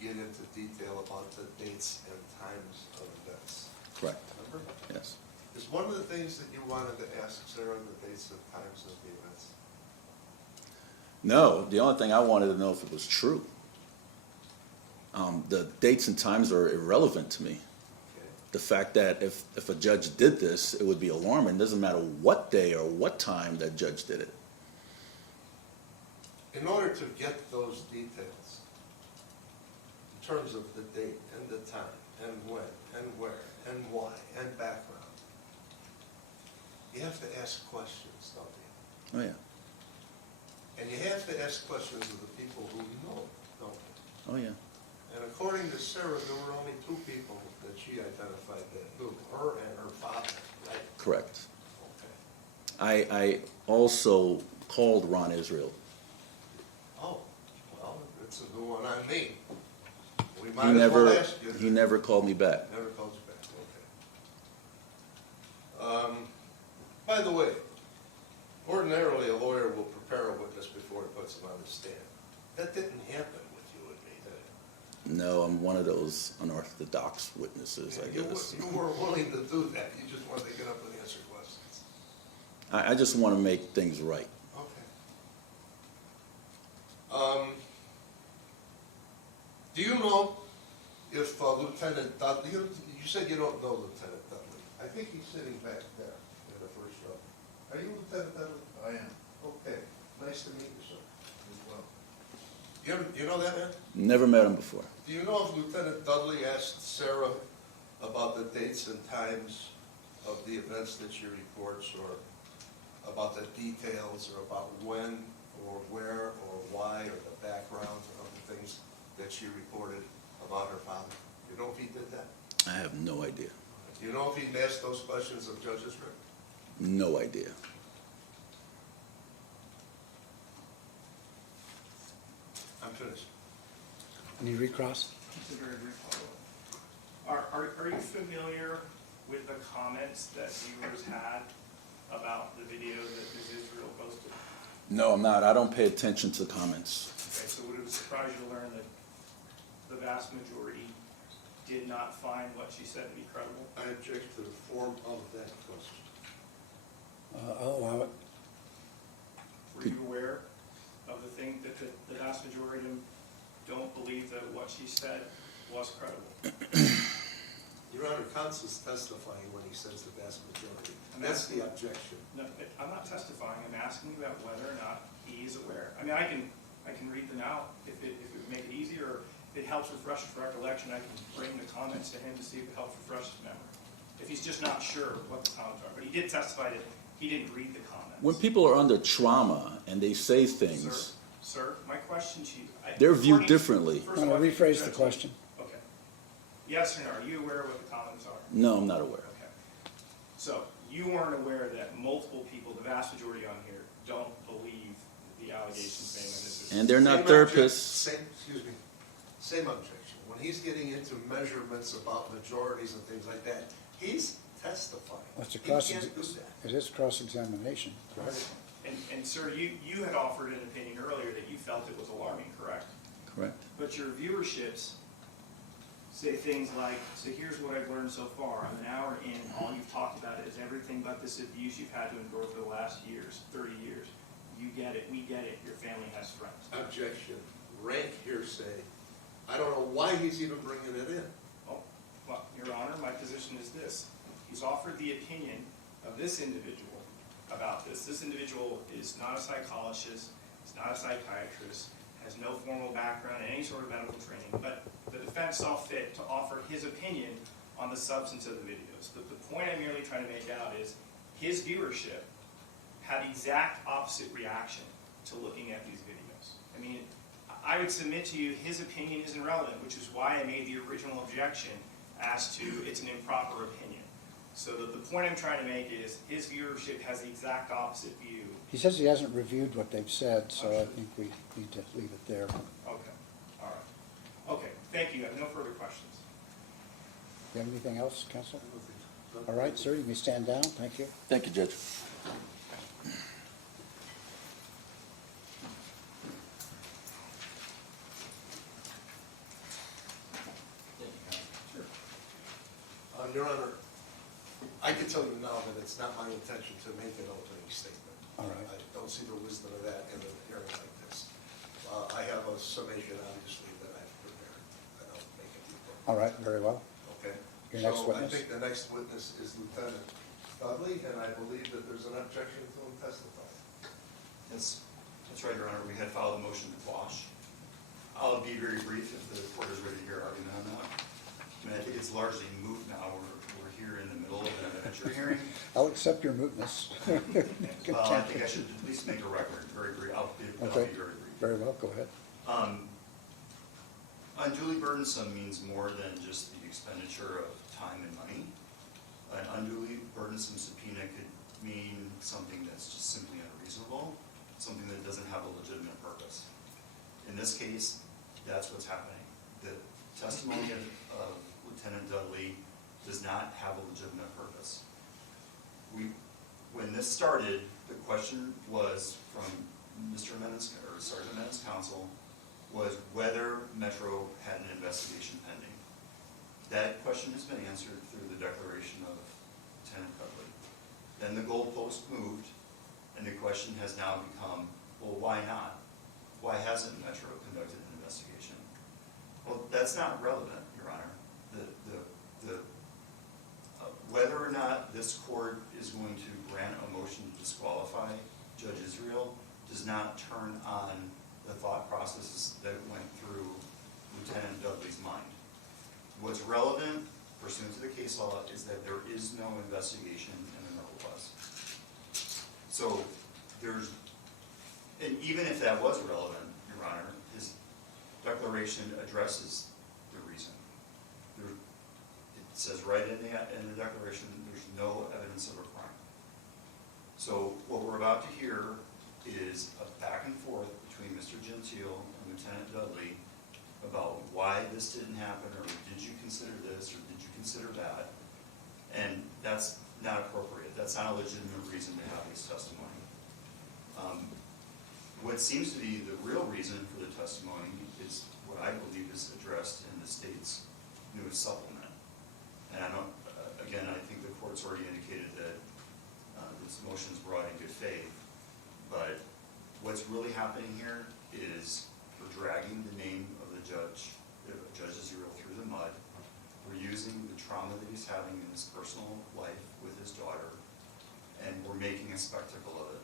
get into detail about the dates and times of events. Correct. Remember? Yes. Is one of the things that you wanted to ask Sarah the dates and times of the events? No, the only thing I wanted to know if it was true. The dates and times are irrelevant to me. Okay. The fact that if a judge did this, it would be alarming. It doesn't matter what day or what time that judge did it. In order to get those details, in terms of the date and the time, and when, and where, and why, and background, you have to ask questions, don't you? Oh, yeah. And you have to ask questions of the people who know, don't you? Oh, yeah. And according to Sarah, there were only two people that she identified that knew, her and her father, right? Correct. Okay. I also called Ron Israel. Oh, well, it's a new one on me. We He might as well never, ask you. he never called me back. Never calls you back, okay. By the way, ordinarily a lawyer will prepare a witness before he puts him on the stand. That didn't happen with you and me, did it? No, I'm one of those unorthodox witnesses, I guess. You were willing to do that, you just wanted to get up and answer questions. I just want to make things right. Okay. Do you know if Lieutenant Dudley, you said you don't know Lieutenant Dudley. I think he's sitting back there in the first row. Are you Lieutenant Dudley? I am. Okay, nice to meet you, sir, as well. You know that man? Never met him before. Do you know if Lieutenant Dudley asked Sarah about the dates and times of the events that she reports, or about the details, or about when, or where, or why, or the background of the things that she reported about her father? You know if he did that? I have no idea. Do you know if he'd asked those questions of Judge Israel? No idea. I'm finished. Any recross? Just a very brief follow-up. Are you familiar with the comments that viewers had about the video that Ms. Israel posted? No, I'm not. I don't pay attention to comments. Okay, so would it surprise you to learn that the vast majority did not find what she said to be credible? I object to the form of that question. I'll allow it. Were you aware of the thing that the vast majority of them don't believe that what she said was credible? Your Honor, counsel's testifying when he says the vast majority. And that's the objection. No, I'm not testifying, I'm asking about whether or not he is aware. I mean, I can read them out if it would make it easier, or if it helps refresh his recollection, I can bring the comments to him to see if it helps refresh his memory. If he's just not sure what the comments are, but he did testify that he didn't read the comments. When people are under trauma and they say things, Sir, my question to you. they're viewed differently. First I'm of all, going to rephrase the question. Okay. Yes or no, are you aware of what the comments are? No, I'm not aware. Okay. So, you weren't aware that multiple people, the vast majority on here, don't believe the allegations made on this. And they're not Same therapists. Excuse me, same objection. when he's getting into measurements about majorities and things like that, he's testifying. That's a He can't do that. it is cross-examination, correct? And sir, you had offered an opinion earlier that you felt it was alarming, correct? Correct. But your viewerships say things like, so here's what I've learned so far. I'm an hour in, all you've talked about is everything but this abuse you've had to endure for the last 30 years. You get it, we get it, your family has friends. Objection, rank hearsay. I don't know why he's even bringing it in. Oh, well, Your Honor, my position is this. He's offered the opinion of this individual about this. This individual is not a psychologist, he's not a psychiatrist, has no formal background in any sort of medical training, but the defense saw fit to offer his opinion on the substance of the videos. The point I'm merely trying to make out is his viewership had the exact opposite reaction to looking at these videos. I mean, I would submit to you his opinion isn't relevant, which is why I made the original objection as to it's an improper opinion. So the point I'm trying to make is his viewership has the exact opposite view. He says he hasn't reviewed what they've said, so I think we need to leave it there. Okay, all right. Okay, thank you. I have no further questions. Do you have anything else, counsel? All right, sir, you may stand down. Thank you. Thank you, Judge. Your Honor, I can tell you now that it's not my intention to make an opening statement. All right. I don't see the wisdom of that in a hearing like this. I have a summation, obviously, that I've prepared. I don't make it before. All right, very well. Okay? Your next So I witness? think the next witness is Lieutenant Dudley, and I believe that there's an objection to him testifying. That's right, Your Honor. We had filed a motion to quash. I'll be very brief if the court is ready to hear argument on that. I mean, I think it's largely moot now. We're here in the middle of an evidentiary hearing. I'll accept your mootness. Well, I think I should at least make a record, very brief. I'll be Okay. very brief. Very well, go ahead. Unduly burdensome means more than just the expenditure of time and money. An unduly burdensome subpoena could mean something that's just simply unreasonable, something that doesn't have a legitimate purpose. In this case, that's what's happening. The testimony of Lieutenant Dudley does not have a legitimate purpose. When this started, the question was from Mr. Menon's, or Sergeant Menon's counsel, was whether Metro had an investigation pending. That question has been answered through the declaration of Lieutenant Dudley. Then the goalpost moved, and the question has now become, well, why not? Why hasn't Metro conducted an investigation? Well, that's not relevant, Your Honor. Whether or not this court is going to grant a motion to disqualify Judge Israel does not turn on the thought processes that went through Lieutenant Dudley's mind. What's relevant, pursuant to the case law, is that there is no investigation and there never was. So and even if that was relevant, Your Honor, his declaration addresses the reason. It says right in the declaration, there's no evidence of a crime. So what we're about to hear is a back and forth between Mr. Gentile and Lieutenant Dudley about why this didn't happen, or did you consider this, or did you consider that? And that's not appropriate. That's not a legitimate reason to have this testimony. What seems to be the real reason for the testimony is what I believe is addressed in the state's newest supplement. And again, I think the court's already indicated that this motion is brought in good faith. But what's really happening here is we're dragging the name of the Judge Israel through the mud. We're using the trauma that he's having in his personal life with his daughter, and we're making a spectacle of it.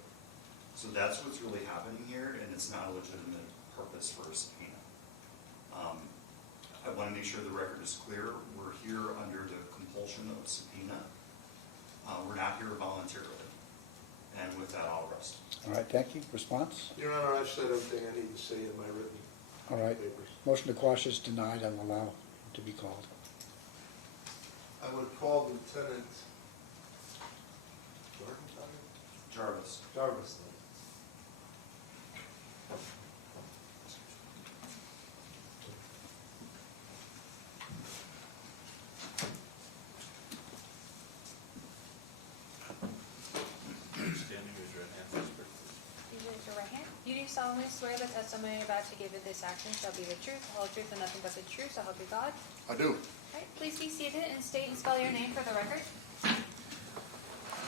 So that's what's really happening here, and it's not a legitimate purpose for a subpoena. I want to make sure the record is clear. We're here under the compulsion of a subpoena. We're not here voluntarily. And with that, I'll rest. All right, thank you. Response? Your Honor, I've said everything I need to say in my written All right. papers. Motion to quash is denied. I will allow him to be called. I would call Lieutenant Jarvis. Jarvis. solemnly swear the testimony you're about to give in this action shall be the truth, the whole truth, and nothing but the truth, so help you God? I do. All right, please be seated and state and spell your name for the record.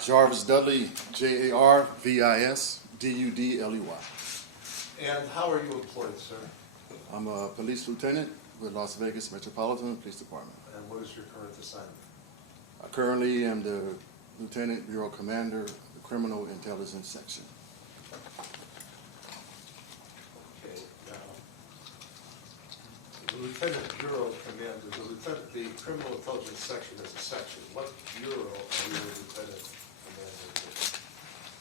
Jarvis Dudley, Jarvisdudley. And how are you employed, sir? I'm a police lieutenant with Las Vegas Metropolitan Police Department. And what is your current assignment? I currently am the Lieutenant Bureau Commander of the Criminal Intelligence Section. Okay, now, the Lieutenant Bureau Commander, the Criminal Intelligence Section is a section. What bureau are you a Lieutenant Commander with?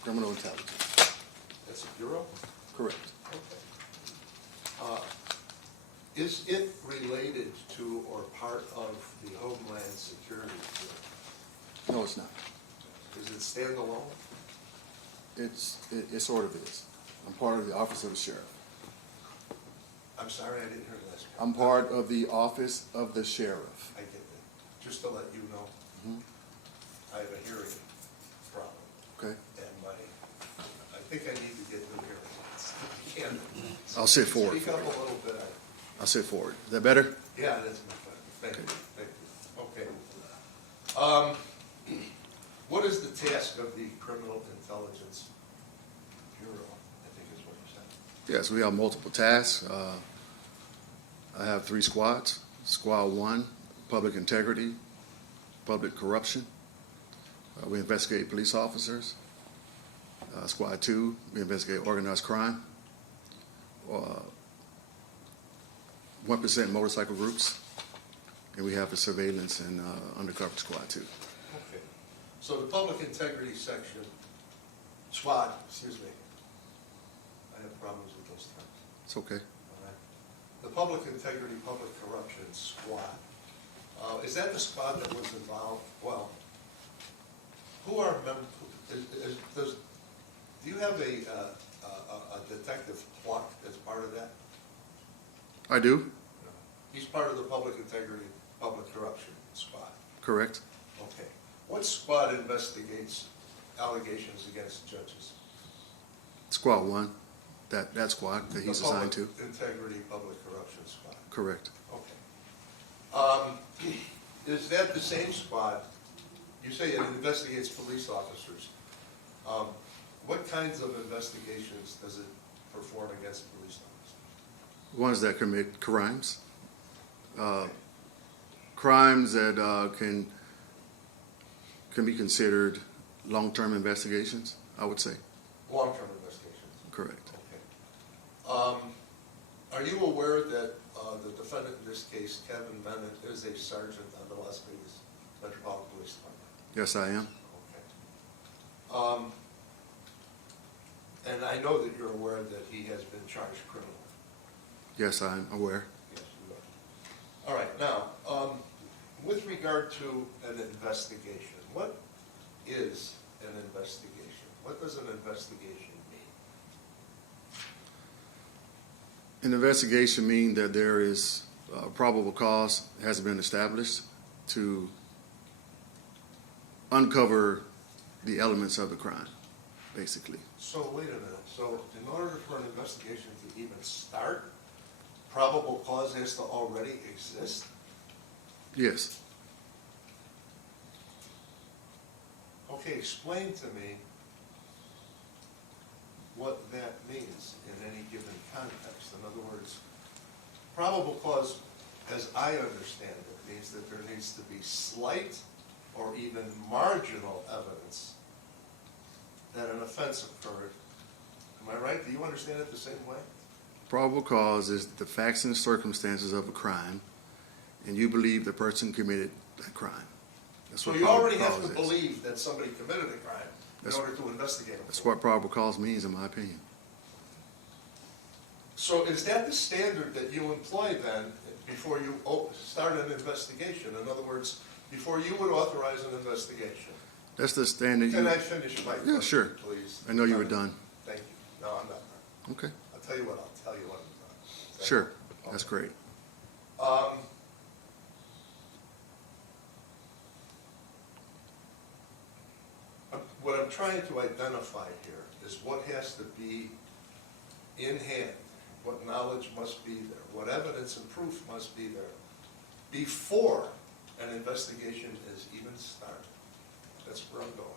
Criminal Intelligence. That's a bureau? Correct. Okay. Is it related to or part of the Homeland Security Bureau? No, it's not. Is it standalone? It sort of is. I'm part of the Office of the Sheriff. I'm sorry, I didn't hear the last part. I'm part of the Office of the Sheriff. I get that. Just to let you know, I have a hearing problem. Okay? And I think I need to get new hearing aids. Can I'll sit forward. Speak up a little bit. I'll sit forward. Is that better? Yeah, that's much better. Thank you, thank you. Okay. What is the task of the Criminal Intelligence Bureau, I think is what you said? Yes, we have multiple tasks. I have 3 squads. Squad 1, public integrity, public corruption. We investigate police officers. Squad 2, we investigate organized crime. 1% motorcycle groups. And we have the surveillance and undercover squad 2. Okay. So the Public Integrity Section, squad, excuse me. I have problems with those terms. It's okay. All right. The Public Integrity, Public Corruption Squad. Is that the squad that was involved? Well, who are members? Do you have a detective Pluck as part of that? I do. He's part of the Public Integrity, Public Corruption Squad. Correct. Okay. What squad investigates allegations against judges? Squad 1, that squad that he's assigned to. The Public Integrity, Public Corruption Squad. Correct. Okay. Is that the same squad? You say it investigates police officers. What kinds of investigations does it perform against police officers? Ones that commit crimes. Crimes that can be considered long-term investigations, I would say. Long-term investigations. Correct. Okay. Are you aware that the defendant in this case, Kevin Menon, is a sergeant on the Las Vegas Metropolitan Police Department? Yes, I am. Okay. And I know that you're aware that he has been charged criminally. Yes, I'm aware. Yes, you are. All right, now, with regard to an investigation, what is an investigation? What does an investigation mean? An investigation means that there is probable cause has been established to uncover the elements of the crime, basically. So wait a minute, so in order for an investigation to even start, probable cause has to already exist? Yes. Okay, explain to me what that means in any given context. In other words, probable cause, as I understand it, means that there needs to be slight or even marginal evidence that an offense occurred. Am I right? Do you understand it the same way? Probable cause is the facts and circumstances of a crime, and you believe the person committed that crime. That's So what you already probable have to cause is. believe that somebody committed a crime in order to investigate them. That's what probable cause means, in my opinion. So is that the standard that you employ then before you start an investigation? In other words, before you would authorize an investigation? That's the standard. Can I finish my question, Yeah, sure. please? I know you were done. Thank you. No, I'm not done. Okay. I'll tell you what, I'll tell you when I'm done. Is that Sure. okay? That's great. What I'm trying to identify here is what has to be in hand, what knowledge must be there, what evidence and proof must be there before an investigation is even started. That's where I'm going.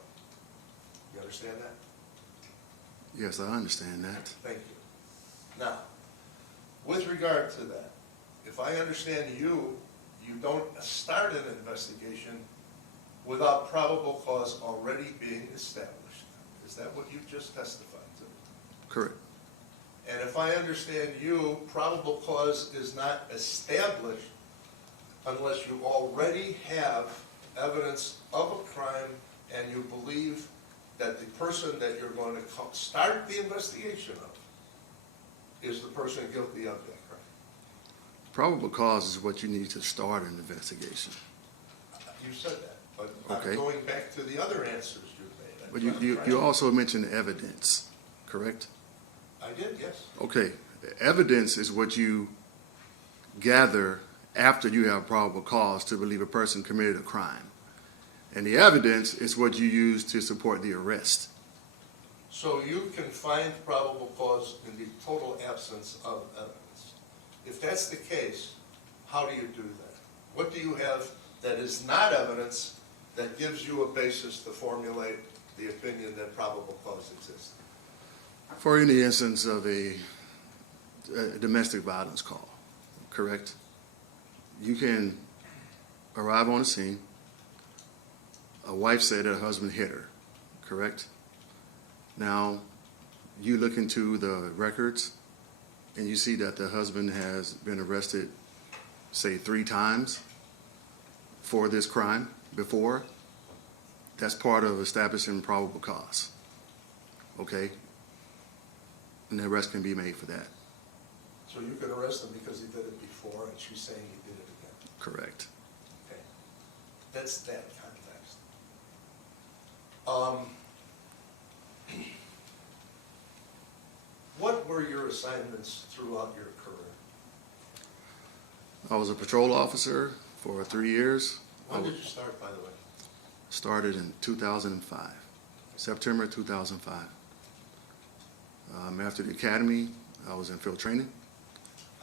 You understand that? Yes, I understand that. Thank you. Now, with regard to that, if I understand you, you don't start an investigation without probable cause already being established. Is that what you've just testified to? Correct. And if I understand you, probable cause is not established unless you already have evidence of a crime and you believe that the person that you're going to start the investigation of is the person guilty of that crime. Probable cause is what you need to start an investigation. You said that, but Okay. I'm going back to the other answers you've made. But you also mentioned evidence, correct? I did, yes. Okay, evidence is what you gather after you have probable cause to believe a person committed a crime. And the evidence is what you use to support the arrest. So you can find probable cause in the total absence of evidence. If that's the case, how do you do that? What do you have that is not evidence that gives you a basis to formulate the opinion that probable cause exists? For any instance of a domestic violence call, correct? You can arrive on a scene. A wife said her husband hit her, correct? Now, you look into the records and you see that the husband has been arrested, say, 3 times for this crime before. That's part of establishing probable cause, okay? And the arrest can be made for that. So you can arrest him because he did it before, and she's saying he did it again. Correct. Okay. That's that context. What were your assignments throughout your career? I was a patrol officer for 3 years. When did you start, by the way? Started in 2005, September 2005. After the academy, I was in field training.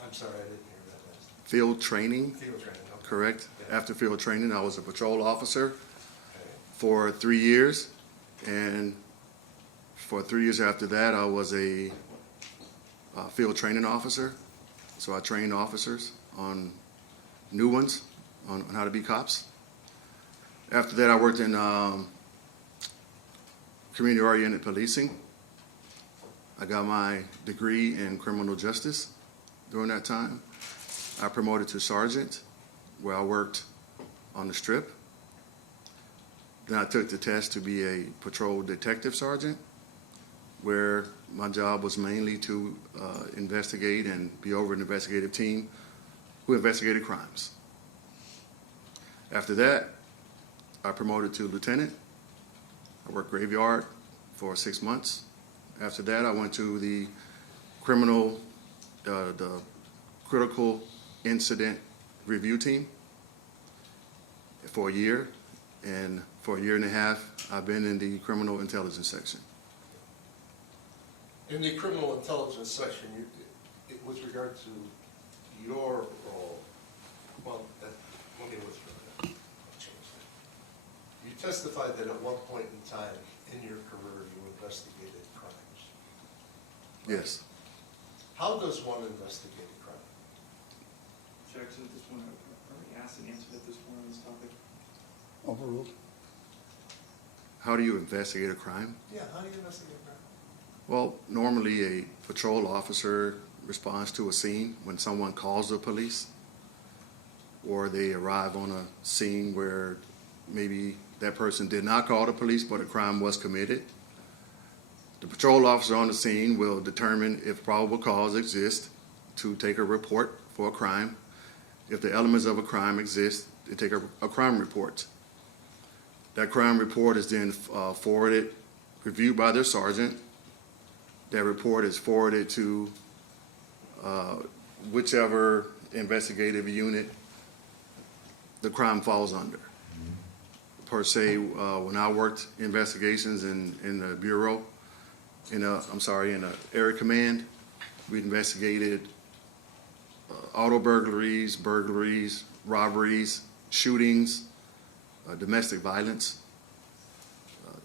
I'm sorry, I didn't hear that last. Field training, Field training, okay. correct. Okay. After field training, I was a patrol officer Okay. for 3 years. And for 3 years after that, I was a field training officer. So I trained officers on new ones, on how to be cops. After that, I worked in community-oriented policing. I got my degree in criminal justice during that time. I promoted to sergeant, where I worked on the strip. Then I took the test to be a patrol detective sergeant, where my job was mainly to investigate and be over an investigative team who investigated crimes. After that, I promoted to lieutenant. I worked graveyard for 6 months. After that, I went to the the critical incident review team for a year. And for a year and a half, I've been in the criminal intelligence section. In the criminal intelligence section, with regard to your role, well, let me withdraw that. I'll change that. You testified that at one point in time in your career, you investigated crimes. Yes. How does one investigate a crime? Objection at this point. I've already asked and answered at this point on this topic. Overruled. How do you investigate a crime? Yeah, how do you investigate a crime? Well, normally a patrol officer responds to a scene when someone calls the police, or they arrive on a scene where maybe that person did not call the police, but a crime was committed. The patrol officer on the scene will determine if probable cause exists to take a report for a crime. If the elements of a crime exist, they take a crime report. That crime report is then forwarded, reviewed by their sergeant. That report is forwarded to whichever investigative unit the crime falls under. Per se, when I worked investigations in the bureau, in the area command, We investigated auto burglaries, robberies, shootings, domestic violence,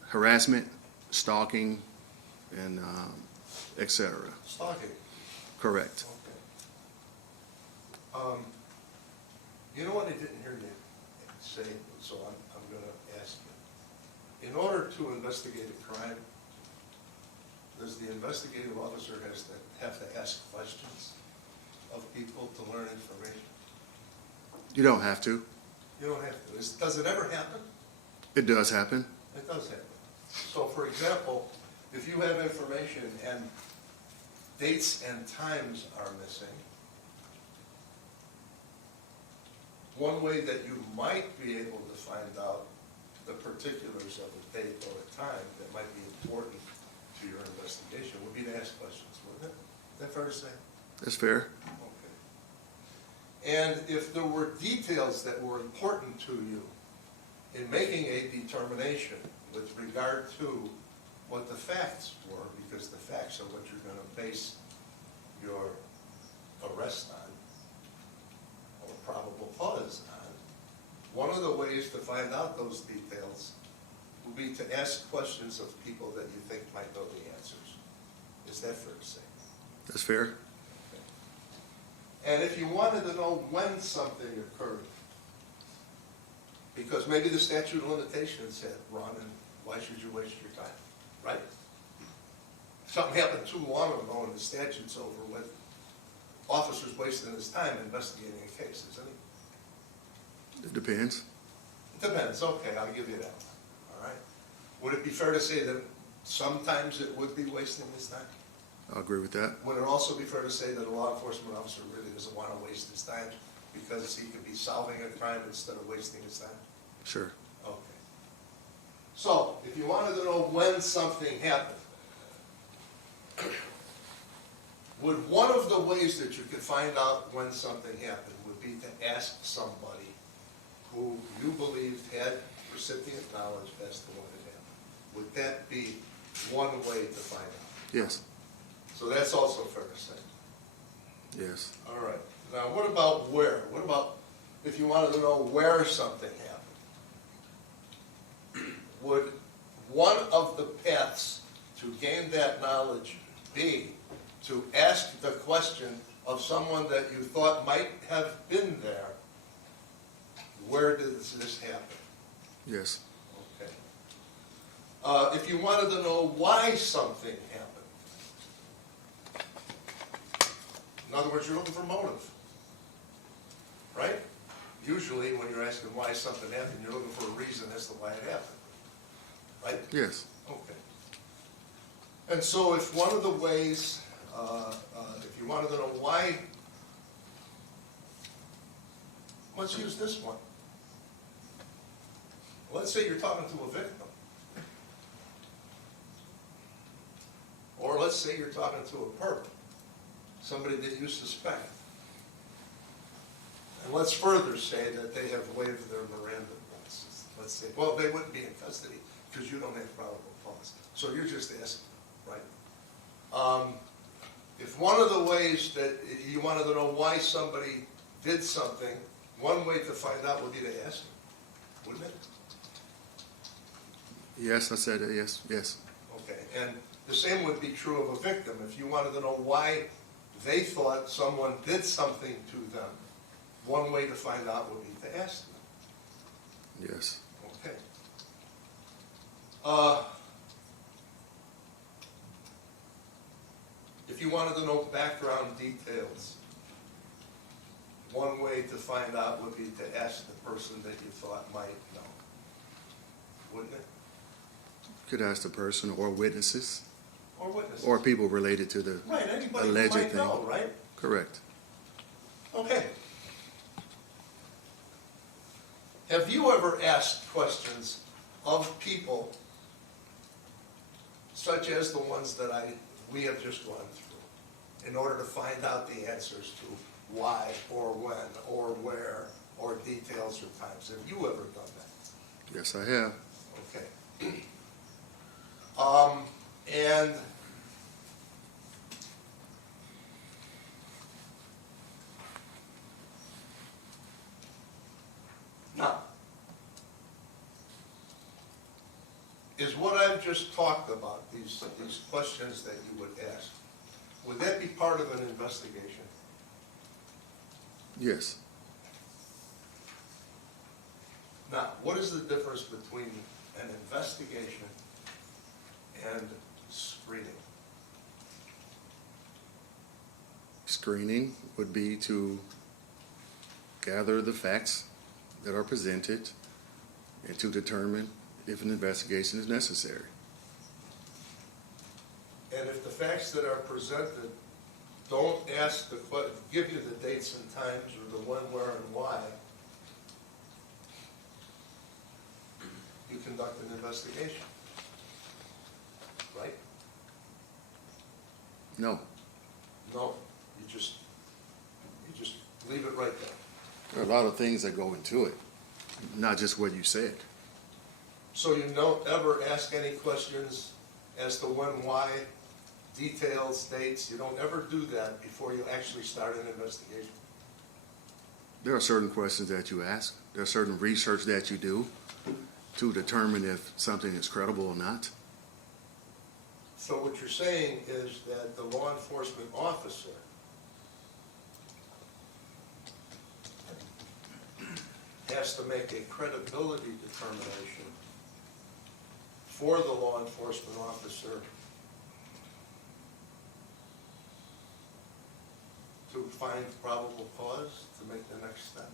harassment, stalking, and et cetera. Stalking. Correct. Okay. You know what I didn't hear you say, so I'm gonna ask you. In order to investigate a crime, does the investigative officer have to ask questions of people to learn information? You don't have to. You don't have to. Does it ever happen? It does happen. It does happen. So for example, if you have information and dates and times are missing, one way that you might be able to find out the particulars of a date or a time that might be important to your investigation would be to ask questions, wouldn't it? Is that fair to say? That's fair. Okay. And if there were details that were important to you in making a determination with regard to what the facts were, because the facts are what you're going to base your arrest on, or probable cause on, one of the ways to find out those details would be to ask questions of people that you think might know the answers. Is that fair to say? That's fair. And if you wanted to know when something occurred, because maybe the statute of limitations had run, and why should you waste your time, right? Something happened too long ago and the statute's over with. Officers wasting his time investigating a case, isn't he? It depends. It depends, okay, I'll give you that one, all right? Would it be fair to say that sometimes it would be wasting his time? I'll agree with that. Would it also be fair to say that a law enforcement officer really doesn't want to waste his time because he could be solving a crime instead of wasting his time? Sure. Okay. So, if you wanted to know when something happened, would one of the ways that you could find out when something happened would be to ask somebody who you believed had recipient knowledge as to what had happened? Would that be one way to find out? Yes. So that's also fair to say. Yes. All right. Now, what about where? What about if you wanted to know where something happened? Would one of the paths to gain that knowledge be to ask the question of someone that you thought might have been there, where did this happen? Yes. Okay. If you wanted to know why something happened, in other words, you're looking for motive, right? Usually when you're asking why something happened, you're looking for a reason as to why it happened, right? Yes. Okay. And so if one of the ways, if you wanted to know why, let's use this one. Let's say you're talking to a victim. Or let's say you're talking to a perp, somebody that you suspect. And let's further say that they have waived their Miranda rights. Let's say, well, they wouldn't be in custody because you don't have probable cause. So you're just asking, right? If one of the ways that you wanted to know why somebody did something, one way to find out would be to ask them, wouldn't it? Yes, I said it. Yes. Yes. Okay, and the same would be true of a victim. If you wanted to know why they thought someone did something to them, one way to find out would be to ask them. Yes. Okay. If you wanted to know background details, one way to find out would be to ask the person that you thought might know, wouldn't it? Could ask the person or witnesses Or witnesses. or people related to the Right, anybody who alleged might thing. know, right? Correct. Okay. Have you ever asked questions of people such as the ones that we have just gone through in order to find out the answers to why or when or where or details or times? Have you ever done that? Yes, I have. Okay. And is what I've just talked about, these questions that you would ask, would that be part of an investigation? Yes. Now, what is the difference between an investigation and screening? Screening would be to gather the facts that are presented and to determine if an investigation is necessary. And if the facts that are presented don't ask give you the dates and times or the when, where, and why, you conduct an investigation, right? No. No, you just leave it right there. There are a lot of things that go into it, not just what you said. So you don't ever ask any questions as to when, why, details, dates, you don't ever do that before you actually start an investigation? There are certain questions that you ask. There's certain research that you do to determine if something is credible or not. So what you're saying is that the law enforcement officer has to make a credibility determination for the law enforcement officer to find probable cause to make the next step?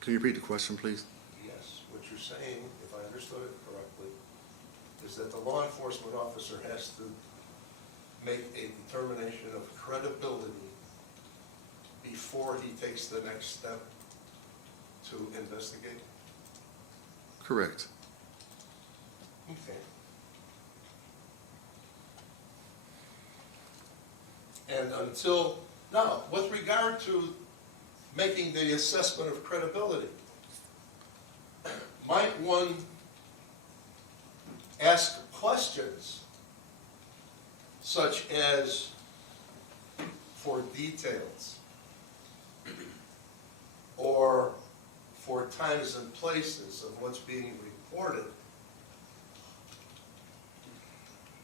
Can you repeat the question, please? Yes, what you're saying, if I understood it correctly, is that the law enforcement officer has to make a determination of credibility before he takes the next step to investigate? Correct. Okay. And until, now, with regard to making the assessment of credibility, might one ask questions such as for details or for times and places of what's being reported,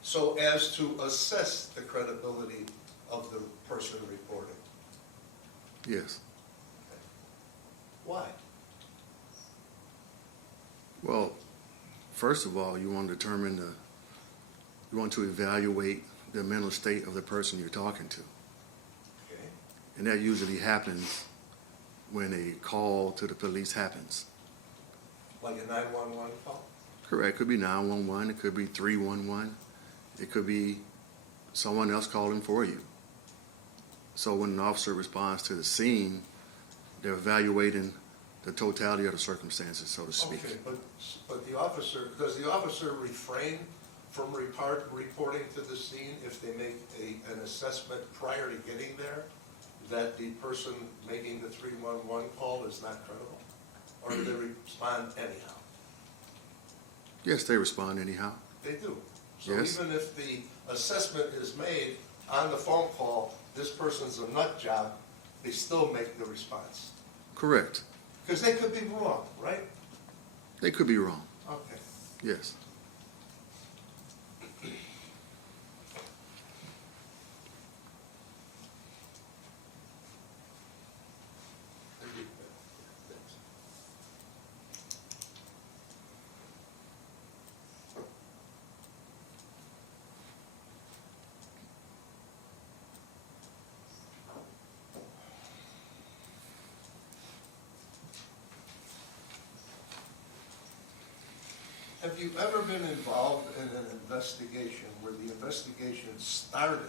so as to assess the credibility of the person reporting? Yes. Why? Well, first of all, you want to determine you want to evaluate the mental state of the person you're talking to. Okay. And that usually happens when a call to the police happens. Like a 911 call? Correct. It could be 911, it could be 311, it could be someone else calling for you. So when an officer responds to the scene, they're evaluating the totality of the circumstances, so to speak. Okay, but the officer, does the officer refrain from reporting to the scene if they make an assessment prior to getting there that the person making the 311 call is not credible? Or do they respond anyhow? Yes, they respond anyhow. They do. So Yes. even if the assessment is made on the phone call, this person's a nut job, they still make the response. Correct. Because they could be wrong, right? They could be wrong. Okay. Yes. Have you ever been involved in an investigation where the investigation started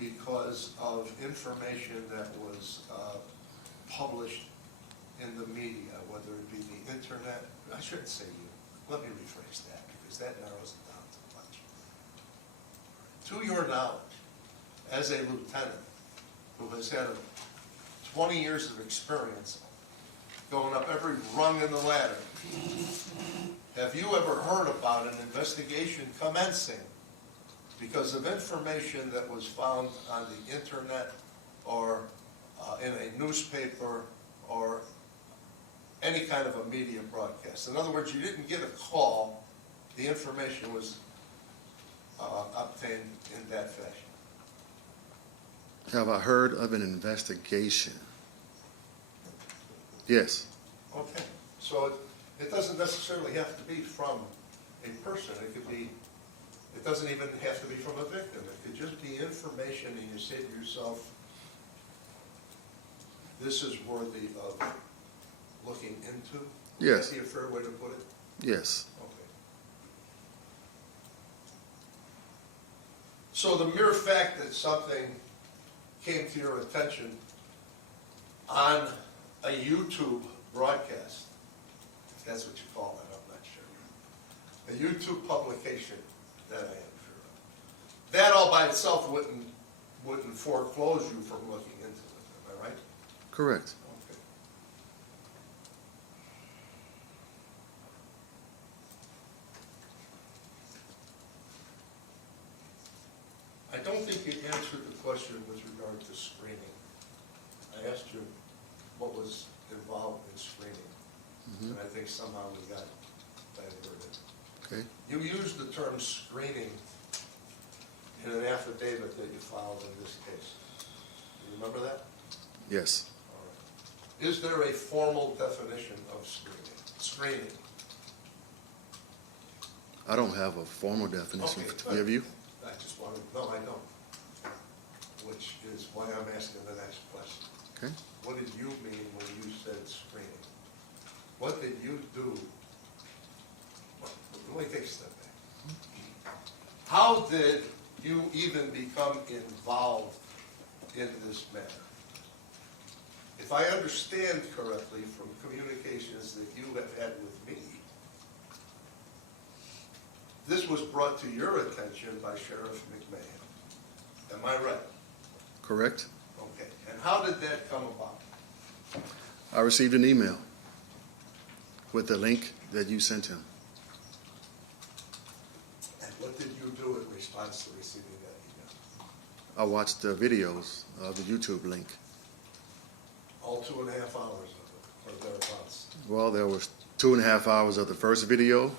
because of information that was published in the media, whether it be the internet? I shouldn't say you. Let me rephrase that, because that narrows it down too much. To your knowledge, as a lieutenant who has had 20 years of experience going up every rung in the ladder, have you ever heard about an investigation commencing because of information that was found on the internet or in a newspaper or any kind of a media broadcast. In other words, you didn't get a call, the information was obtained in that fashion. Have I heard of an investigation? Yes. Okay, so it doesn't necessarily have to be from a person, it could be, it doesn't even have to be from a victim, it could just be information and you say to yourself, this is worthy of looking into? Yes. Would that be a fair way to put it? Yes. Okay. So the mere fact that something came to your attention on a YouTube broadcast, if that's what you call it, I'm not sure. A YouTube publication, that I am sure of. That all by itself wouldn't foreclose you from looking into it, am I right? Correct. Okay. I don't think you answered the question with regard to screening. I asked you what was involved in screening, and I think somehow we got diverted. Okay. You used the term screening in an affidavit that you filed in this case. You remember that? Yes. All right. Is there a formal definition of screening? Screening. I don't have a formal definition Okay, to good. give you. I just wanted, no, I don't. Which is why I'm asking the next question. Okay. What did you mean when you said screening? What did you do? Let me take a step back. How did you even become involved in this matter? If I understand correctly from communications that you have had with me, this was brought to your attention by Sheriff McMahon. Am I right? Correct. Okay. And how did that come about? I received an email with the link that you sent him. And what did you do in response to receiving that email? I watched the videos of the YouTube link. All 2.5 hours of it, or thereabouts. Well, there was 2.5 hours of the first video,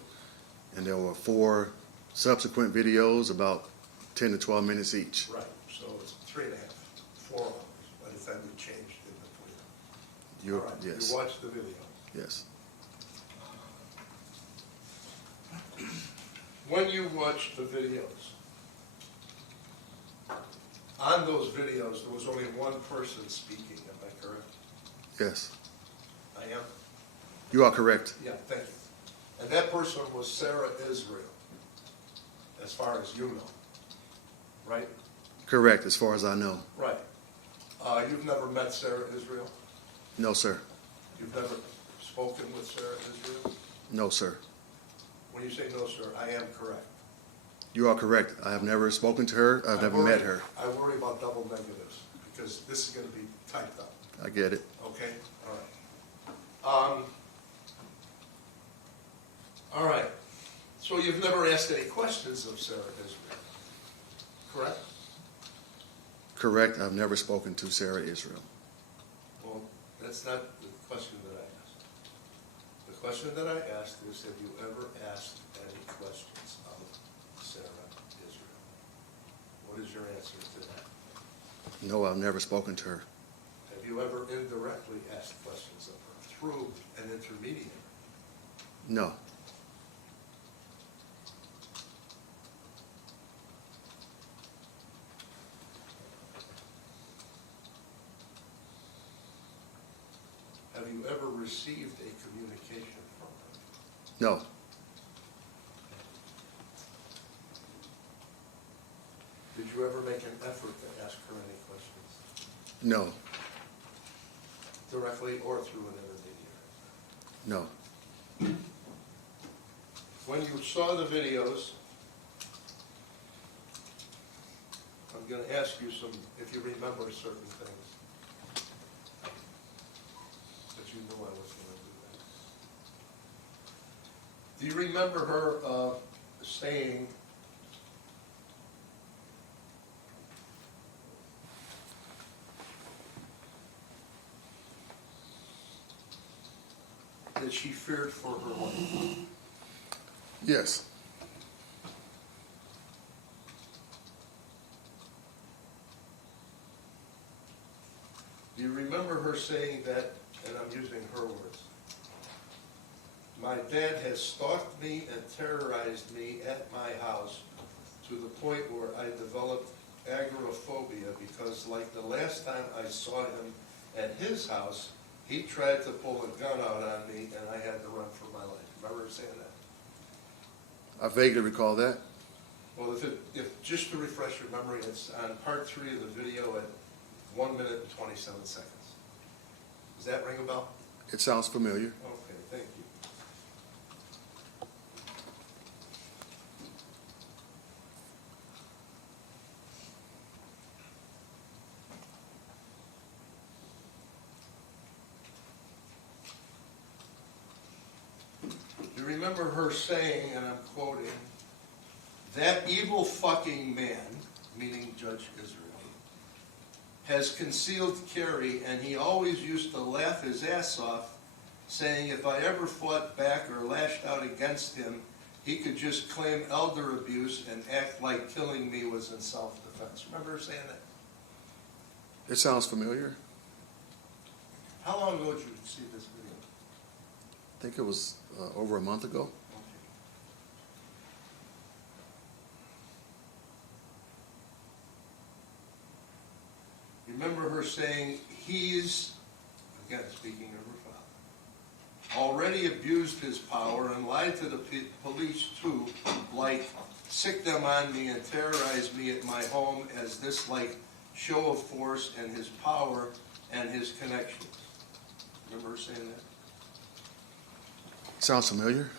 and there were 4 subsequent videos, about 10 to 12 minutes each. Right, so it's 3.5, 4 hours by the time you changed in between. You, All right, yes, you watched the video. yes. When you watched the videos, on those videos, there was only one person speaking, am I correct? Yes, I am? you are correct. Yeah, thank you. And that person was Sarah Israel, as far as you know, right? Correct, as far as I know. Right. You've never met Sarah Israel? No, sir. You've never spoken with Sarah Israel? No, sir. When you say no, sir, I am correct. You are correct. I have never spoken to her. I've never met her. I worry about double negatives, because this is gonna be typed up, I get it. okay? All right. All right. So you've never asked any questions of Sarah Israel, correct? Correct. I've never spoken to Sarah Israel. Well, that's not the question that I asked. The question that I asked is, have you ever asked any questions of Sarah Israel? What is your answer to that? No, I've never spoken to her. Have you ever indirectly asked questions of her through an intermediary? No. Have you ever received a communication from her? No. Did you ever make an effort to ask her any questions, No. directly or through an intermediary? No. When you saw the videos, I'm going to ask you some, if you remember certain things, but you knew I was going to do that. Do you remember her saying, that she feared for her life? Yes. Do you remember her saying that, and I'm using her words, "My dad has stalked me and terrorized me at my house to the point where I developed agoraphobia because like the last time I saw him at his house, he tried to pull a gun out on me and I had to run for my life." Remember her saying that? I vaguely recall that. Well, if just to refresh your memory, it's on part 3 of the video at 1 minute and 27 seconds. Does that ring a bell? It sounds familiar. Okay, thank you. You remember her saying, and I'm quoting, "That evil fucking man," meaning Judge Israel, "has concealed carry, and he always used to laugh his ass off, saying if I ever fought back or lashed out against him, he could just claim elder abuse and act like killing me was in self-defense." Remember her saying that? It sounds familiar. How long ago did you see this video? I think it was over a month ago. Okay. You remember her saying, he's, again speaking of her father, already abused his power and lied to the police too, like sick them on me and terrorized me at my home as this like show of force and his power and his connections. Remember her saying that? Sounds familiar.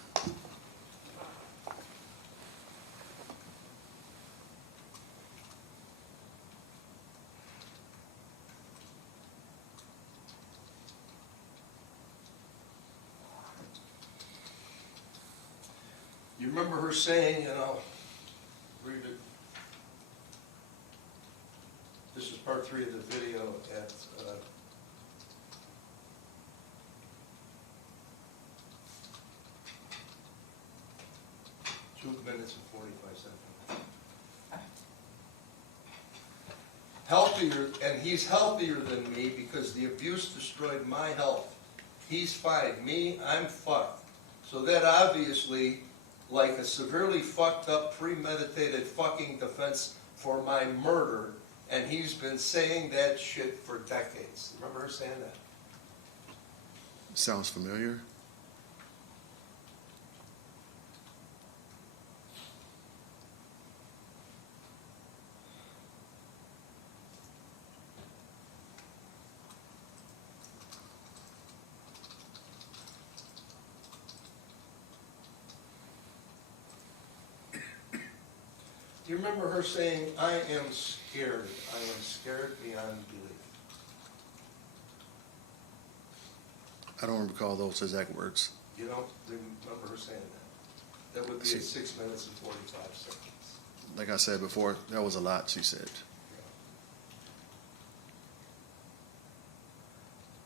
You remember her saying, and I'll read it. This is part 3 of the video at 2 minutes and 45 seconds. Healthier, and he's healthier than me because the abuse destroyed my health. He's fine. Me, I'm fucked. So that obviously, like a severely fucked up, premeditated fucking defense for my murder, and he's been saying that shit for decades. Remember her saying that? Sounds familiar. Do you remember her saying, "I am scared. I am scared beyond belief"? I don't recall those exact words. You don't remember her saying that? That would be at 6 minutes and 45 seconds. Like I said before, that was a lot she said.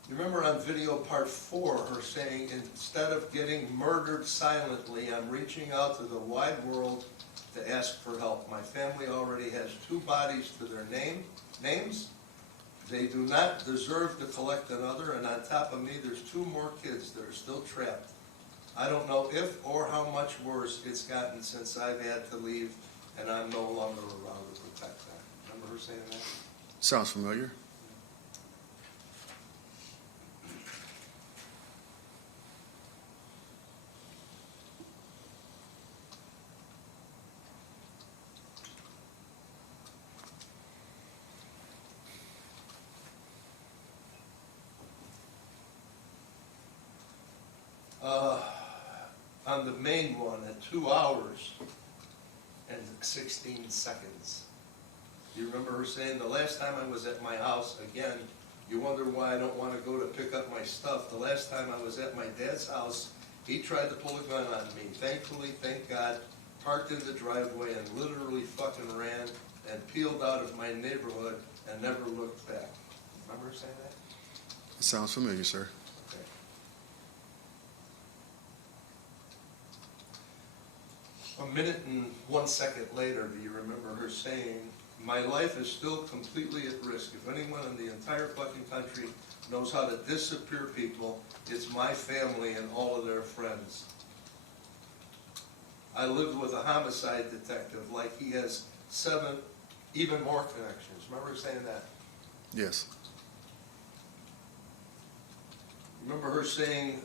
You remember on video part 4, her saying, "Instead of getting murdered silently, I'm reaching out to the wide world to ask for help. My family already has 2 bodies to their names. They do not deserve to collect another, and on top of me, there's 2 more kids that are still trapped. I don't know if or how much worse it's gotten since I've had to leave, and I'm no longer around to protect them." Remember her saying that? Sounds familiar. On the main one at 2 hours and 16 seconds. You remember her saying, "The last time I was at my house," again, you wonder why I don't want to go to pick up my stuff. "The last time I was at my dad's house, he tried to pull a gun on me. Thankfully, thank God, parked in the driveway and literally fucking ran and peeled out of my neighborhood and never looked back." Remember her saying that? It sounds familiar, sir. Okay. A minute and 1 second later, do you remember her saying, "My life is still completely at risk. If anyone in the entire fucking country knows how to disappear people, it's my family and all of their friends. I lived with a homicide detective like he has 7, even more connections." Remember her saying that? Yes. Remember her saying,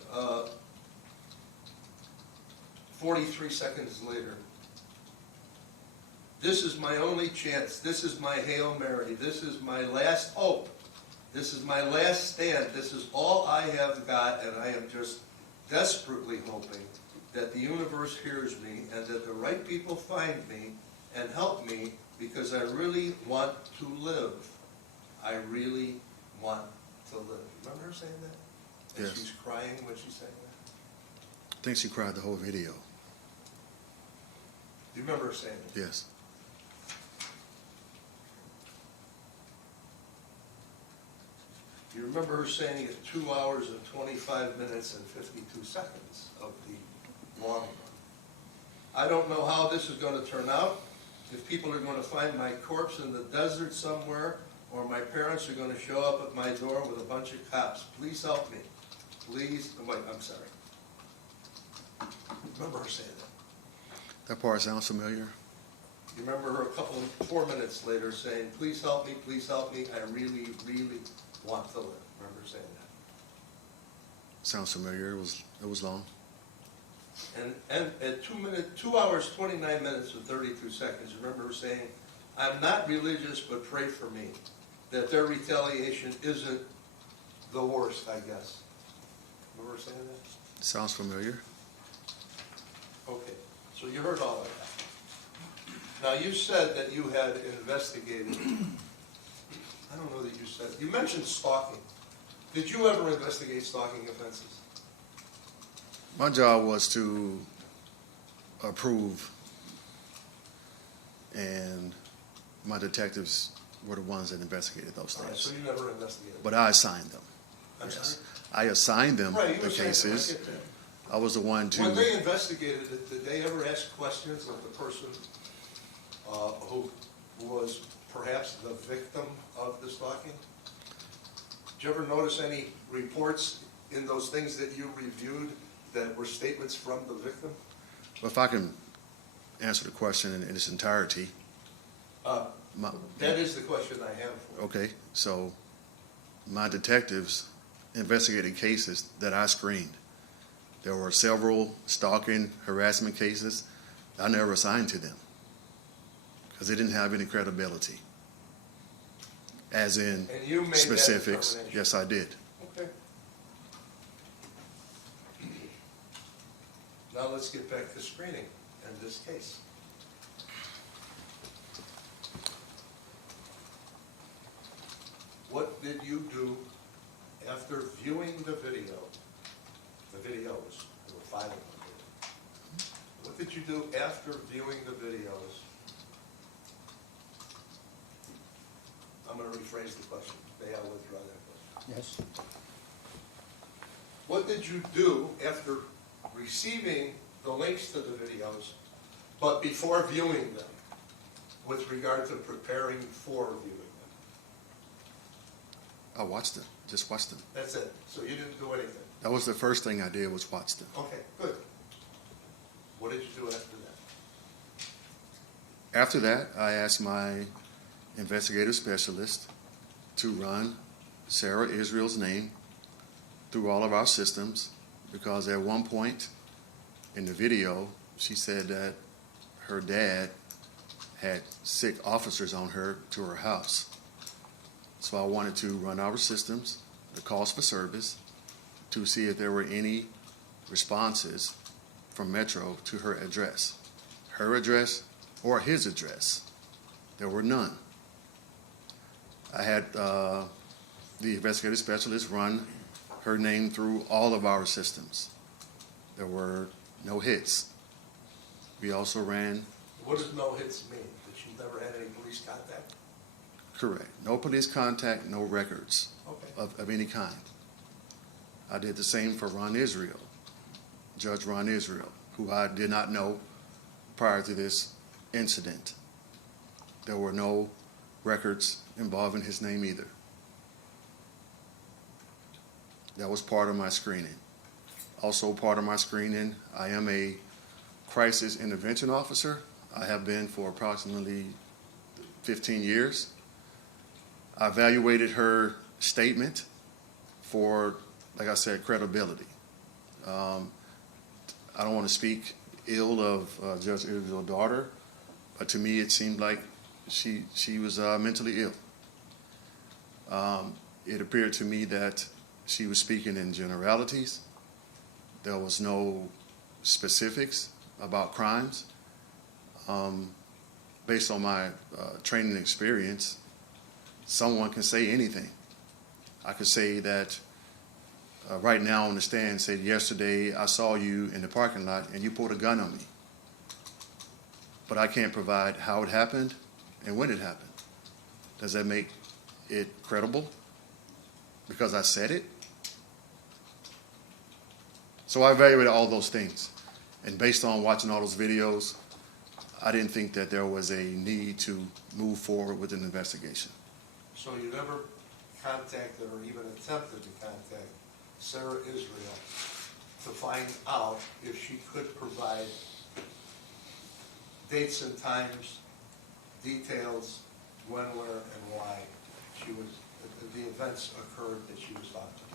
43 seconds later, "This is my only chance. This is my Hail Mary. This is my last hope. This is my last stand. This is all I have got, and I am just desperately hoping that the universe hears me and that the right people find me and help me because I really want to live. I really want to live." Remember her saying that? And Yes. she's crying when she's saying that? I think she cried the whole video. Do you remember her saying that? Yes. You remember her saying it 2 hours and 25 minutes and 52 seconds of the long run. "I don't know how this is going to turn out, if people are going to find my corpse in the desert somewhere, or my parents are going to show up at my door with a bunch of cops. Please help me. Please," wait, I'm sorry. Remember her saying that? That part sounds familiar. You remember her 4 minutes later saying, "Please help me, I really, really want to live." Remember her saying that? Sounds familiar. It was long. And at 2 hours, 29 minutes and 32 seconds, remember her saying, "I'm not religious, but pray for me, that their retaliation isn't the worst, I guess." Remember her saying that? Sounds familiar. Okay, so you heard all of that. Now, you said that you had investigated, I don't know that you said, you mentioned stalking. Did you ever investigate stalking offenses? My job was to approve, and my detectives were the ones that investigated those All right, things. so you never investigated. But I assigned them. I'm Yes. sorry? I assigned them Right, you the were saying that, I cases. get that. I was the one When they to, investigated it, did they ever ask questions of the person who was perhaps the victim of the stalking? Did you ever notice any reports in those things that you reviewed that were statements from the victim? if I can answer the question in its entirety. my- That is the question I have for you. Okay, so my detectives investigated cases that I screened. There were several stalking, harassment cases I never assigned to them because they didn't have any credibility. As in And you made that specifics, determination? yes, I did. Okay. Now let's get back to screening in this case. What did you do after viewing the video? The videos, there were 5 of them. What did you do after viewing the videos? I'm going to rephrase the question. May I withdraw that question? Yes. What did you do after receiving the links to the videos, but before viewing them, with regard to preparing for viewing them? I watched them, just watched them. That's it. So you didn't do anything? That was the first thing I did, was watch them. Okay, good. What did you do after that? After that, I asked my investigative specialist to run Sarah Israel's name through all of our systems, because at one point in the video, she said that her dad had sick officers on her to her house. So I wanted to run our systems, the calls for service, to see if there were any responses from Metro to her address or his address. There were none. I had the investigative specialist run her name through all of our systems. There were no hits. We also ran, What does no hits mean? That she never had any police contact? correct, no police contact, no records Okay. of any kind. I did the same for Ron Israel, Judge Ron Israel, who I did not know prior to this incident. There were no records involving his name either. That was part of my screening. Also part of my screening, I am a crisis intervention officer. I have been for approximately 15 years. I evaluated her statement for, like I said, credibility. I don't want to speak ill of Judge Israel's daughter, but to me it seemed like she was mentally ill. It appeared to me that she was speaking in generalities. There was no specifics about crimes. Based on my training experience, someone can say anything. I could say that right now on the stand, say yesterday I saw you in the parking lot and you pulled a gun on me. But I can't provide how it happened and when it happened. Does that make it credible? Because I said it? So I evaluated all those things. And based on watching all those videos, I didn't think that there was a need to move forward with an investigation. So you never contacted or even attempted to contact Sarah Israel to find out if she could provide dates and times, details, when, where, and why the events occurred that she was talking about?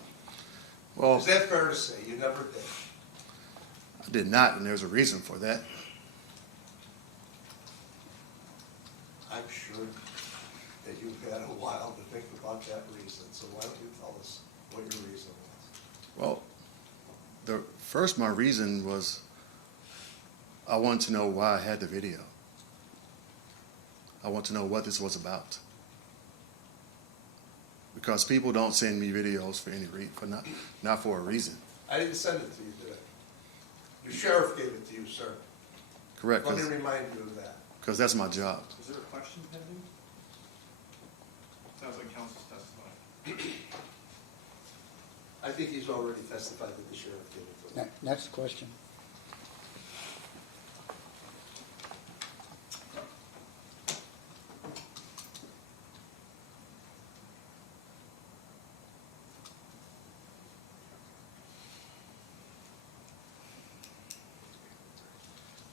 Well, Is that fair to say? You never did? I did not, and there's a reason for that. I'm sure that you've had a while to think about that reason, so why don't you tell us what your reason was? Well, my reason was I wanted to know why I had the video. I want to know what this was about. Because people don't send me videos for any reason, not for a reason. I didn't send it to you, did I? Your sheriff gave it to you, sir. Correct, Let me remind you of that. because that's my job. Is there a question pending? Sounds like counsel's testimony. I think he's already testified that the sheriff gave it to him. Next question.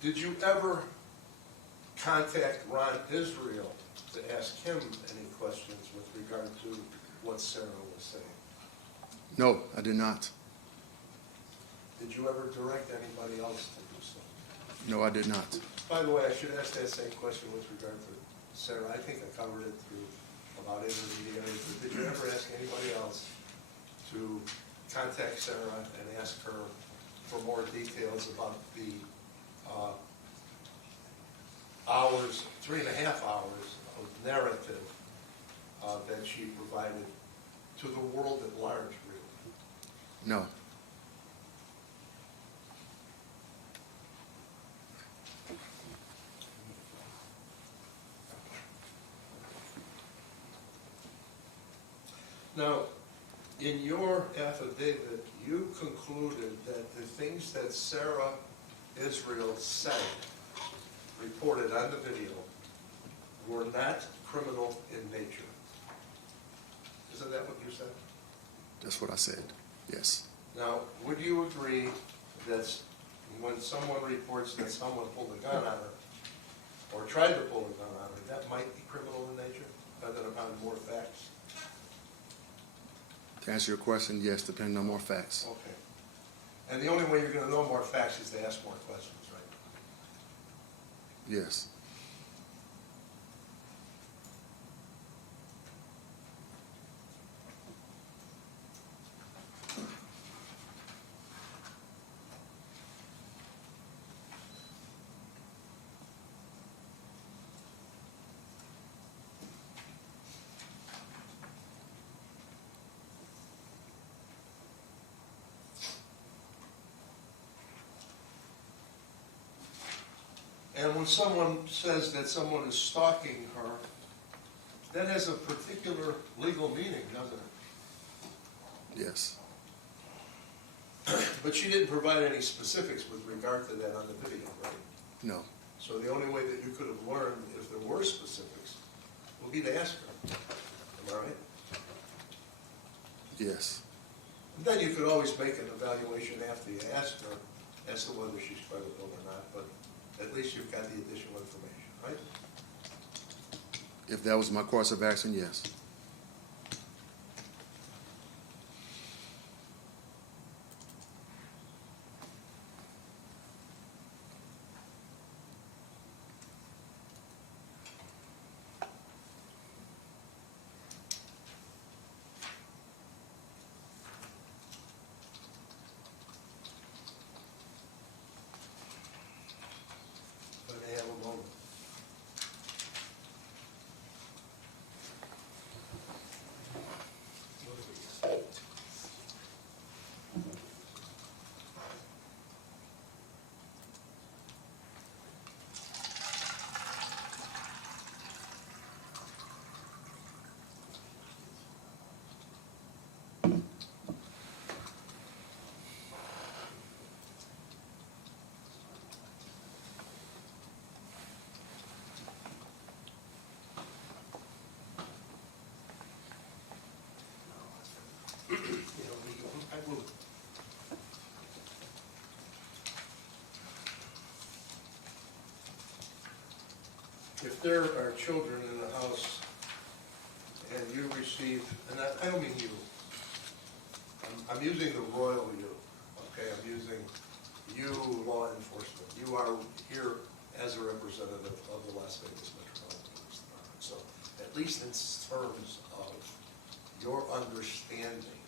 Did you ever contact Ron Israel to ask him any questions with regard to what Sarah was saying? No, I did not. Did you ever direct anybody else to do so? No, I did not. By the way, I should ask that same question with regard to Sarah. I think I covered it through about intermediaries. But did you ever ask anybody else to contact Sarah and ask her for more details about the hours, 3.5 hours of narrative that she provided to the world at large, really? No. Now, in your affidavit, you concluded that the things that Sarah Israel said, reported on the video, were not criminal in nature. Isn't that what you said? That's what I said, yes. Now, would you agree that when someone reports that someone pulled a gun on her, or tried to pull a gun on her, that might be criminal in nature, depending upon more facts? To answer your question, yes, depending on more facts. Okay. And the only way you're going to know more facts is to ask more questions, right? Yes. And when someone says that someone is stalking her, that has a particular legal meaning, doesn't it? Yes. But she didn't provide any specifics with regard to that on the video, right? No. So the only way that you could have learned if there were specifics would be to ask her. Am I right? Yes. And then you could always make an evaluation after you ask her as to whether she's credible or not, but at least you've got the additional information, right? If that was my course of action, yes. But they have a moment. What do we got? I will. If there are children in the house and you receive, and I don't mean you, I'm using the royal you, okay? I'm using you, law enforcement. You are here as a representative of the Las Vegas Metropolitan Police Department. So at least in terms of your understanding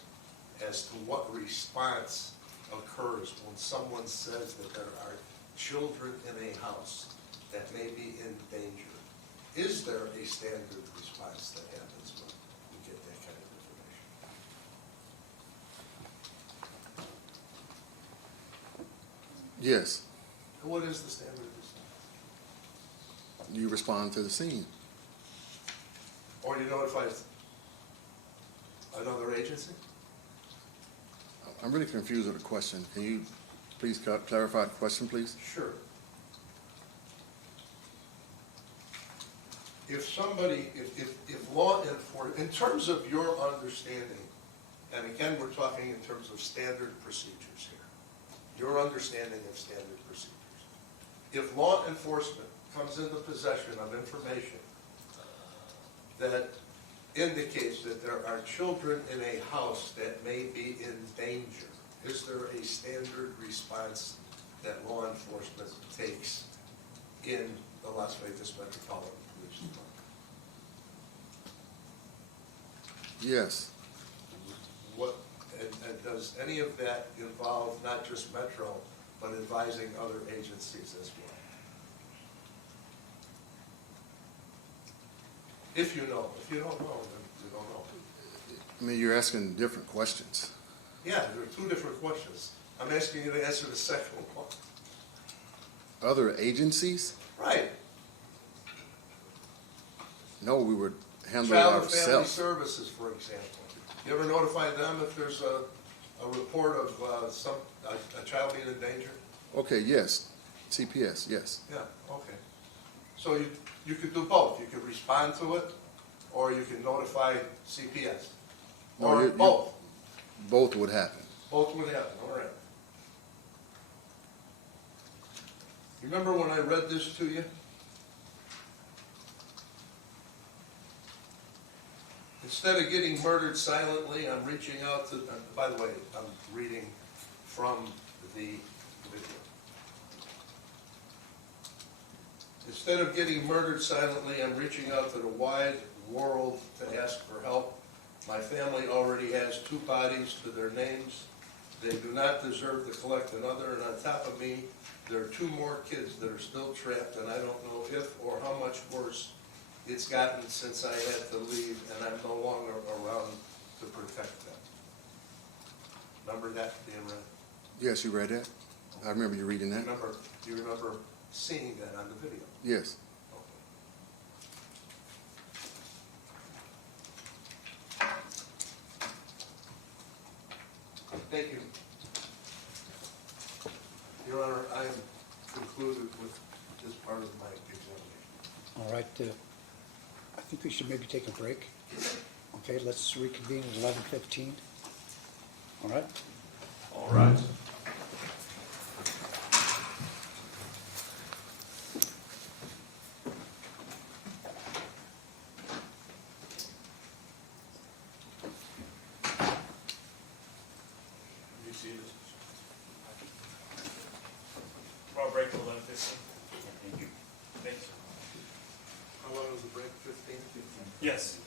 as to what response occurs when someone says that there are children in a house that may be in danger, is there a standard response that happens when we get that kind of information? Yes. And what is the standard response? You respond to the scene. Or you notify another agency? I'm really confused with the question. Can you please clarify the question, please? Sure. If somebody, if law enforcement, in terms of your understanding, and again, we're talking in terms of standard procedures here, your understanding of standard procedures. If law enforcement comes into possession of information that indicates that there are children in a house that may be in danger, is there a standard response that law enforcement takes in the Las Vegas Metropolitan Police Department? Yes. What, and does any of that involve not just Metro, but advising other agencies as well? If you know. If you don't know, then you don't know. I mean, you're asking different questions. Yeah, there are two different questions. I'm asking you to answer the second one. Other agencies? Right. No, we would handle it Child and Family ourselves. Services, for example. You ever notify them if there's a report of a child being in danger? Okay, yes. CPS, yes. Yeah, okay. So you could do both. You could respond to it, or you can notify CPS. No, Or both. Both would happen. Both would happen, all right. Remember when I read this to you? Instead of getting murdered silently, I'm reaching out to, by the way, I'm reading from the video. Instead of getting murdered silently, I'm reaching out to the wide world to ask for help. My family already has 2 bodies to their names. They do not deserve to collect another, and on top of me, there are 2 more kids that are still trapped, and I don't know if or how much worse it's gotten since I had to leave, and I'm no longer around to protect them. Remember that being read? Yes, you read that? I remember you reading that. You remember seeing that on the video? Yes. Thank you. Your Honor, I am concluded with this part of All right, I think we should maybe take a break. Okay, let's reconvene at 11:15. All right? All right. You see this? I'll break till 11:15. Thank you. Thanks. How long was the break, 15? Yes.